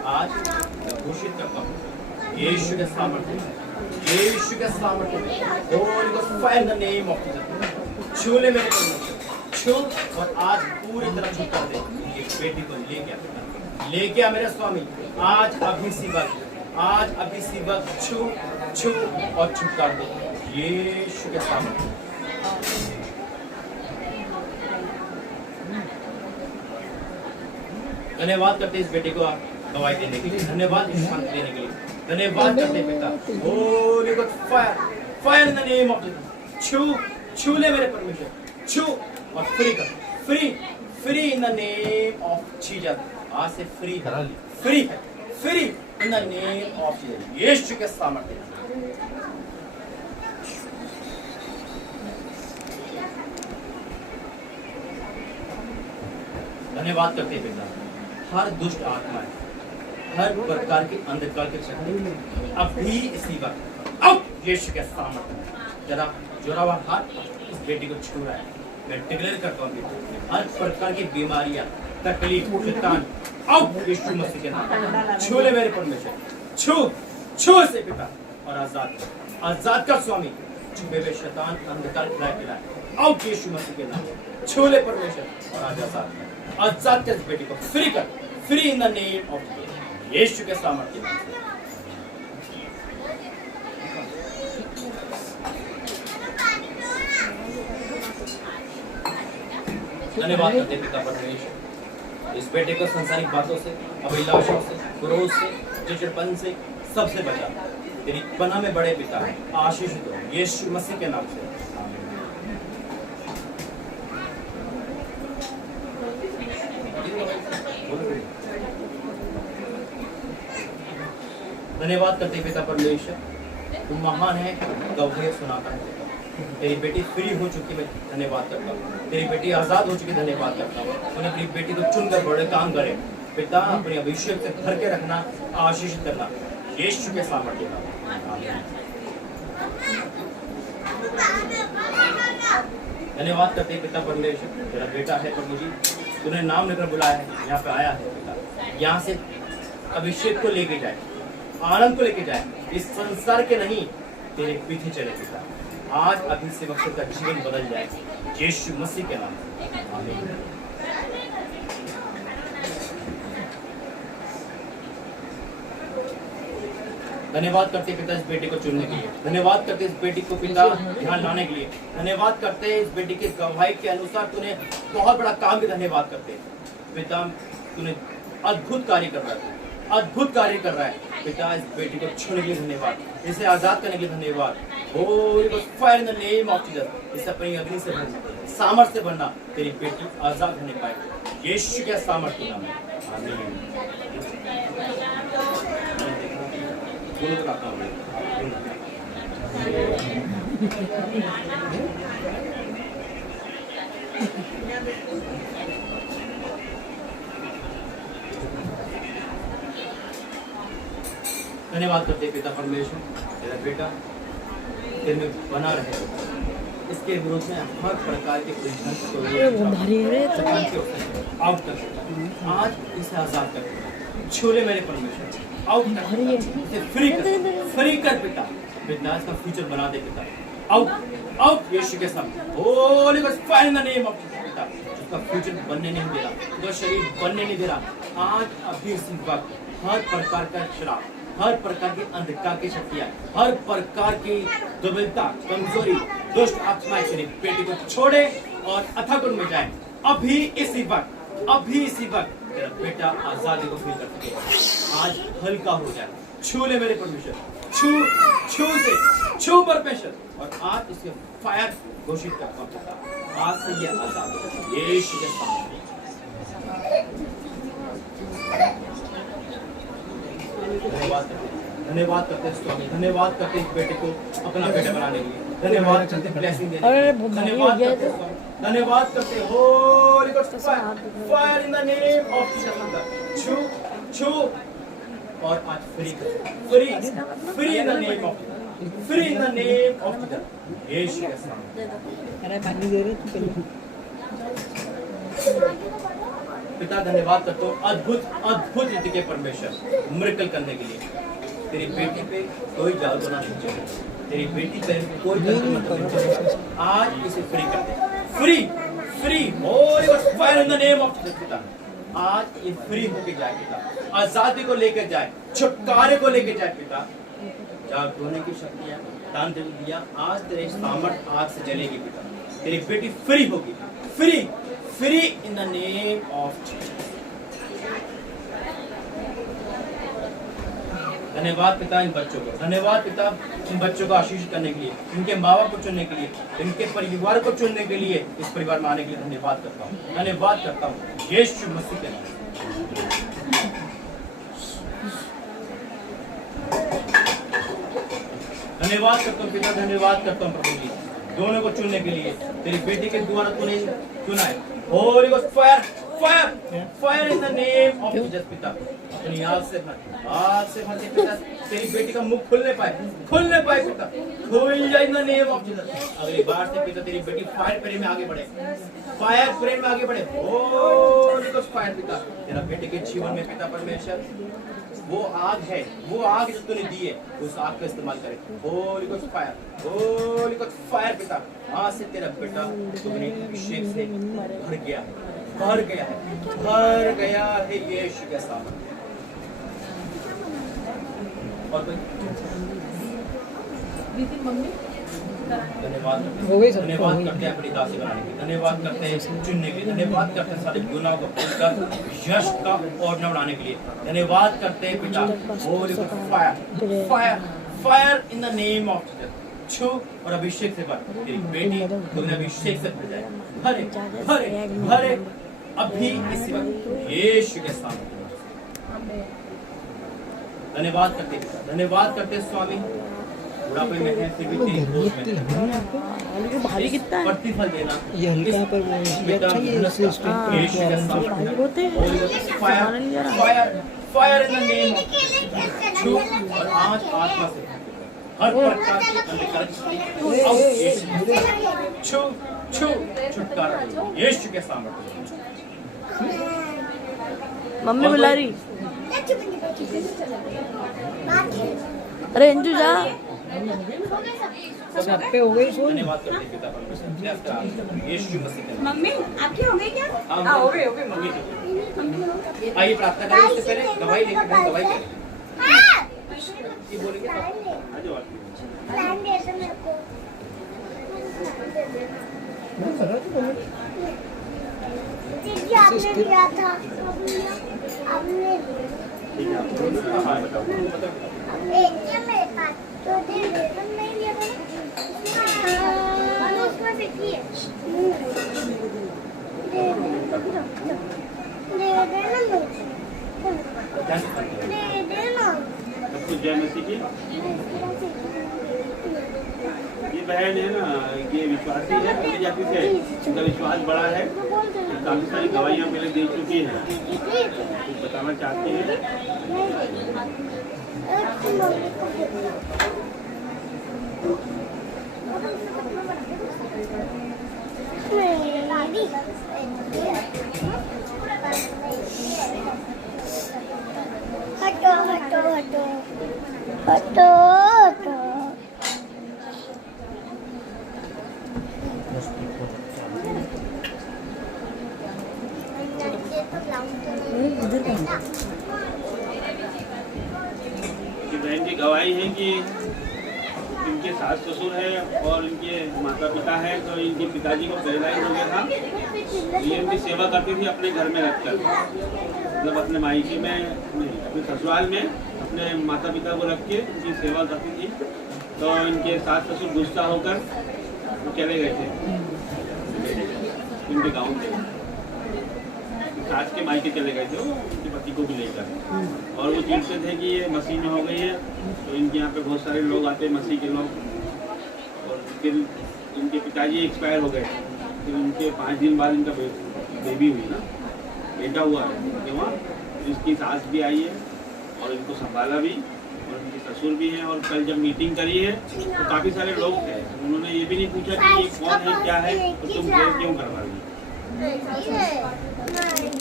आज घोषित करता हूँ यीशु के सामर्थ्य में, यीशु के सामर्थ्य में, Holi ghost fire in the name of Jesus. छू ले मेरे परमेश्वर, छू और आज पूरी तरह छू कर दे। एक बेटी को लेके आ मेरे स्वामी, आज अभी सी वक्त, आज अभी सी वक्त छू छू और छू कर दे यीशु के सामर्थ्य। धन्यवाद करते इस बेटे को गवाही देने के लिए, धन्यवाद शांति देने के लिए, धन्यवाद करते पिता। Holi God fire, fire in the name of Jesus. छू छू ले मेरे परमेश्वर, छू और फ्री कर, free free in the name of Jesus. आज से फ्री है, फ्री है, free in the name of Jesus, यीशु के सामर्थ्य। धन्यवाद करते हैं पिता, हर दुष्ट आत्माएं, हर प्रकार की अंधकार की शक्ति अभी इसी वक्त अब यीशु के सामर्थ्य जरा जोरा हुआ हाथ इस बेटी को छू रहा है। मैं डिक्लेयर करता हूँ हर प्रकार की बीमारियां, तकलीफ, शैतान अब यीशु मसीह के नाम छू ले मेरे परमेश्वर, छू छू से पिता और आजाद कर, आजाद कर स्वामी। छुपे हुए शैतान अंधकार खिलाए अब यीशु मसीह के नाम छू ले परमेश्वर और आज आजाद कर, आजाद कर इस बेटी को, फ्री कर, free in the name of Jesus, यीशु के सामर्थ्य में। धन्यवाद करते पिता परमेश्वर, इस बेटे को संसारिक बातों से, अभिलाषाओं से, क्रोध से, चिड़चिड़पन से सबसे बचा तेरी पनाह में बड़े पिता आशीषित हो यीशु मसीह के नाम से। धन्यवाद करते पिता परमेश्वर, तुम महान है, गवाही सुनाता है। तेरी बेटी फ्री हो चुकी, मैं धन्यवाद करता हूँ। तेरी बेटी आजाद हो चुकी, धन्यवाद करता हूँ। तूने अपनी बेटी को चुनकर बड़े काम करे पिता, अपने अभिषेक से भर के रखना, आशीषित करना यीशु के सामर्थ्य में। धन्यवाद करते पिता परमेश्वर, तेरा बेटा है प्रभु जी, तूने नाम लेकर बुलाया है, यहाँ पे आया है पिता, यहाँ से अभिषेक को लेके जाए, आनंद को लेके जाए, इस संसार के नहीं तेरे पीछे चले पिता। आज अभी से वक्त का जीवन बदल जाए यीशु मसीह के नाम से, आमीन। धन्यवाद करते पिता इस बेटी को चुनने के लिए, धन्यवाद करते इस बेटी को पिता ध्यान लाने के लिए, धन्यवाद करते इस बेटी की गवाही के अनुसार तूने बहुत बड़ा काम भी, धन्यवाद करते पिता, तूने अद्भुत कार्य कर रहा है, अद्भुत कार्य कर रहा है पिता। इस बेटी को छूने के लिए धन्यवाद, इसे आजाद करने के लिए धन्यवाद। Holi ghost fire in the name of Jesus. इसे अपनी अग्नि से भरना, सामर्थ्य से भरना, तेरी बेटी आजाद होने पाए यीशु के सामर्थ्य के नाम में, आमीन। धन्यवाद करते पिता परमेश्वर, तेरा बेटा तेरे में बना रहे, इसके विरोध में हर प्रकार के आउट कर, आज इसे आजाद कर, छोले मेरे परमेश्वर, आउट कर, इसे फ्री कर पिता, पिता इसका फ्यूचर बना दे पिता, आउट आउट यीशु के सामने। Holi ghost fire in the name of Jesus पिता, उसका फ्यूचर बनने नहीं दे रहा, उसका शरीर बनने नहीं दे रहा, आज अभी इसी वक्त हर प्रकार का शराब, हर प्रकार की अंधकार की शक्तियां, हर प्रकार की दुर्बलता, कमजोरी, दुष्ट आत्माएं तेरी बेटी को छोड़े और अथाकुंड में जाए अभी इसी वक्त, अभी इसी वक्त तेरा बेटा आजादी को फील कर सके, आज हल्का हो जाए। छू ले मेरे परमेश्वर, छू छू से छू परमेश्वर, और आज इसके फायर घोषित करता हूं पिता, आज से ये आजाद हो यीशु के सामने। धन्यवाद करते स्वामी, धन्यवाद करते इस बेटे को अपना बेटा बनाने के लिए, धन्यवाद करते ब्लेसिंग देने के लिए, धन्यवाद करते स्वामी, धन्यवाद करते Holi ghost fire in the name of Jesus. छू छू और आज free free in the name of, free in the name of Jesus, यीशु के सामने। अरे पानी दे रहे तू पिता धन्यवाद करता हूँ अद्भुत अद्भुत रीति के परमेश्वर मिरेकल करने के लिए। तेरी बेटी पे कोई जादू बना नहीं चाहिए, तेरी बेटी पे कोई गलती मत करनी चाहिए। आज इसे फ्री कर दे, free free Holi fire in the name of Jesus पिता। आज ये फ्री होके जाए पिता, आजादी को लेकर जाए, छुटकारे को लेकर जाए पिता। जाग होने की शक्ति है, दान दे दिया, आज तेरे सामर्थ आग से जलेगी पिता। तेरी बेटी फ्री होगी, free free in the name of Jesus. धन्यवाद पिता इन बच्चों को, धन्यवाद पिता इन बच्चों को आशीष करने के लिए, इनके माँ बाप को चुनने के लिए, इनके परिवार को चुनने के लिए, इस परिवार में आने के लिए धन्यवाद करता हूँ, धन्यवाद करता हूँ यीशु मसीह के नाम। धन्यवाद करता हूँ पिता, धन्यवाद करता हूँ प्रभु जी दोनों को चुनने के लिए। तेरी बेटी के द्वारा तूने चुना है। Holi ghost fire fire fire in the name of Jesus पिता। अपनी आग से भर दे पिता, तेरी बेटी का मुख खुलने पाए पिता, खुल जाए in the name of Jesus. अगली बार से पिता तेरी बेटी फायर प्रेम में आगे बढ़े, फायर प्रेम में आगे बढ़े। होली गोस्ट फायर पिता, तेरा बेटे के जीवन में पिता परमेश्वर वो आग है, वो आग जो तूने दी है उस आग का इस्तेमाल करे। होली गोस्ट फायर पिता, आज से तेरा बेटा तुम्हारे अभिषेक से भर गया है यीशु के सामने। और मम्मी धन्यवाद हो गई सब, धन्यवाद हो गई। करते हैं अपनी दासी बनाने के लिए, धन्यवाद करते हैं चुनने के लिए, धन्यवाद करते हैं सारे गुनाहों को भूलकर यश का और न बढ़ाने के लिए, धन्यवाद करते हैं पिता। Holi fire fire fire in the name of Jesus. छू और अभिषेक से भर, तेरी बेटी तुम्हें अभिषेक से भर जाए, भरे भरे भरे अभी इसी वक्त यीशु के सामने। धन्यवाद करते हैं, धन्यवाद करते हैं स्वामी। बुढ़ापे में है फिर भी तेरी गोद में भारी कितना है? प्रतिफल देना ये हल्का पर वो ये अच्छा ही है, इससे स्ट्रेंथ यीशु के सामने होते हैं fire fire fire in the name of छू और आज आत्मा से हर प्रकार की अंधकार छू छू छुटकारा यीशु के सामने। मम्मी बुला रही, अरे अंजू जा। सब पे हो गई सोच। धन्यवाद करते हैं पिता परमेश्वर यीशु मसीह के नाम। मम्मी आपकी हो गई क्या? हाँ हो गई मम्मी की। आइए प्रार्थना करें, उससे पहले दवाई लेकर दवाई करें। ये बोलेंगे प्लान दे दो मेरे को। दीदी आपने दिया था, आपने एक है मेरे पास, तो दे दे दो, नहीं दिया था ना, उसमें फेंकी है। दे देना मुझे, दे देना। जय मसीह की ये बहन है ना, ये विश्वासी है, अपनी जाति से इनका विश्वास बड़ा है, काफी सारी दवाइयाँ पहले दे चुकी हैं। कुछ बताना चाहती है? हटो हटो हटो हटो हटो। बहन की गवाही है कि इनके सास ससुर है और इनके माता पिता है, तो इनके पिताजी को पैरालाइज हो गया था। ये इनकी सेवा करती थी अपने घर में रखकर, मतलब अपने मायके में, अपने ससुराल में अपने माता पिता को रख के उनकी सेवा करती थी। तो इनके सास ससुर गुस्सा होकर वो चले गए थे इनके गाँव में, सास के मायके चले गए थे वो उनके पति को भी लेकर। और वो चिढ़ते थे कि ये मसीह में हो गई है, तो इनके यहाँ पे बहुत सारे लोग आते हैं मसीह के लोग। और फिर इनके पिताजी एक्सपायर हो गए, फिर उनके 5 दिन बाद इनका बेबी हुई ना, बेटा हुआ है उनके वहाँ। इसकी सास भी आई है और इनको संभाला भी, और इनके ससुर भी हैं। और कल जब मीटिंग करी है तो काफ़ी सारे लोग थे, उन्होंने ये भी नहीं पूछा कि ये कौन है क्या है, तो तुम क्यों करवा रही।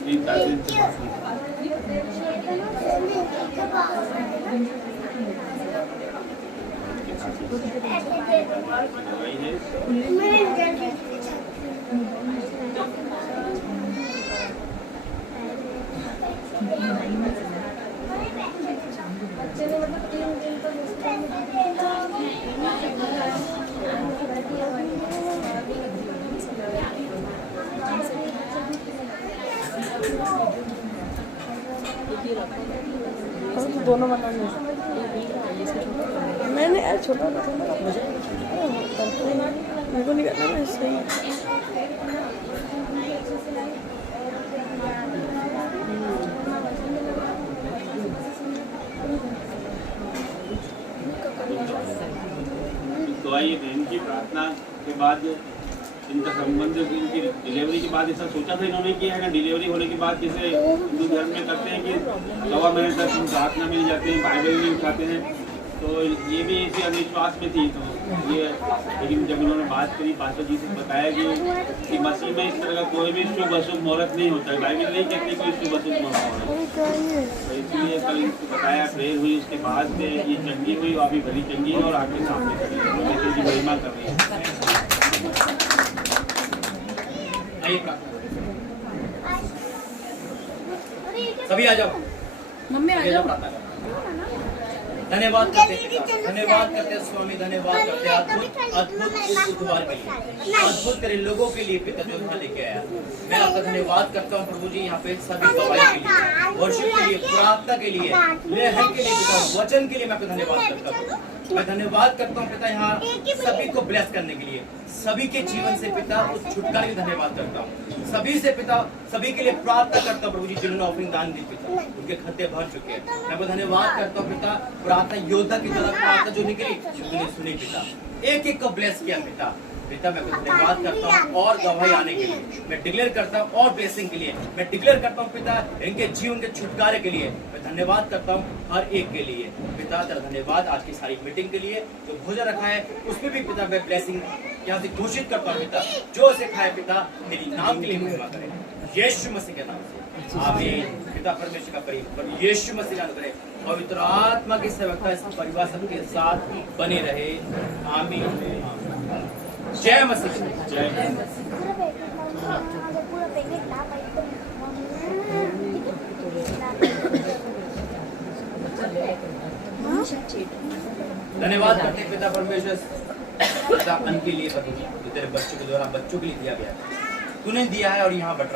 3-4 दिन से बात नहीं वही है। बच्चे ने मतलब 3 दिन तक उसका दोनों बनाने मैंने यार छोटा मेरे को नहीं करना ना सही। तो आइए इनकी प्रार्थना के बाद इनका संबंध इनकी डिलीवरी के बाद ऐसा सोचा था इन्होंने कि है ना डिलीवरी होने के बाद जैसे हिंदू धर्म में करते हैं कि 9 महीने तक प्रार्थना मिल जाते हैं, बाइबल भी उठाते हैं, तो ये भी इसी अविश्वास में थी। तो ये लेकिन जब इन्होंने बात करी पास्टर जी से बताया कि मसीह में इस तरह का कोई भी शुभ अशुभ मुहूर्त नहीं होता है, बाइबल नहीं कहती कोई शुभ अशुभ मुहूर्त। तो इसलिए कल इसको बताया, प्रेयर हुई, उसके बाद में ये चंगी हुई और अभी भली चंगी है और आपके सामने खड़ी है, की महिमा कर रही है। आइए प्रार्थना सभी आ जाओ, मम्मी आ जाओ। प्रार्थना करो। धन्यवाद करते पिता, धन्यवाद करते स्वामी, धन्यवाद करते अद्भुत अद्भुत इस बुधवार के लिए, अद्भुत तेरे लोगों के लिए पिता जो यहाँ लेके आया। मैं आपका धन्यवाद करता हूँ प्रभु जी, यहाँ पे सभी गवाही के लिए, वर्शिप के लिए, प्रार्थना के लिए, लेहन के लिए पिता, वचन के लिए मैं आपका धन्यवाद करता हूँ। मैं धन्यवाद करता हूँ पिता यहाँ सभी को ब्लेस करने के लिए, सभी के जीवन से पिता उस छुटकारे के धन्यवाद करता हूँ। सभी से पिता सभी के लिए प्रार्थना करता हूँ प्रभु जी, जिन्होंने ऑफरिंग दान दी पिता, उनके खत्ते भर चुके हैं। मैं आपको धन्यवाद करता हूँ पिता, प्रार्थना योद्धा की तरह प्रार्थना जो निकली उन्होंने सुनी पिता, एक एक को ब्लेस किया पिता। पिता मैं आपको धन्यवाद करता हूँ और गवाही आने के लिए, मैं डिक्लेयर करता हूँ और ब्लेसिंग के लिए, मैं डिक्लेयर करता हूँ पिता इनके जीवन के छुटकारे के लिए। मैं धन्यवाद करता हूँ हर एक के लिए पिता। तेरा धन्यवाद आज की सारी मीटिंग के लिए, जो भोजन रखा है उसमें भी पिता मैं ब्लेसिंग यहाँ से घोषित करता हूँ पिता, जो उसे खाए पिता तेरी नाम के लिए महिमा करे, यीशु मसीह के नाम से आमीन। पिता परमेश्वर का परिवार यीशु मसीह का अनुग्रह पवित्र आत्मा की सेवकता इस परिवार सबके साथ बने रहे, आमीन। जय मसीह, जय धन्यवाद करते पिता परमेश्वर पिता अन्न के लिए, जो तेरे बच्चों के द्वारा बच्चों के लिए दिया गया, तूने दिया है और यहाँ बट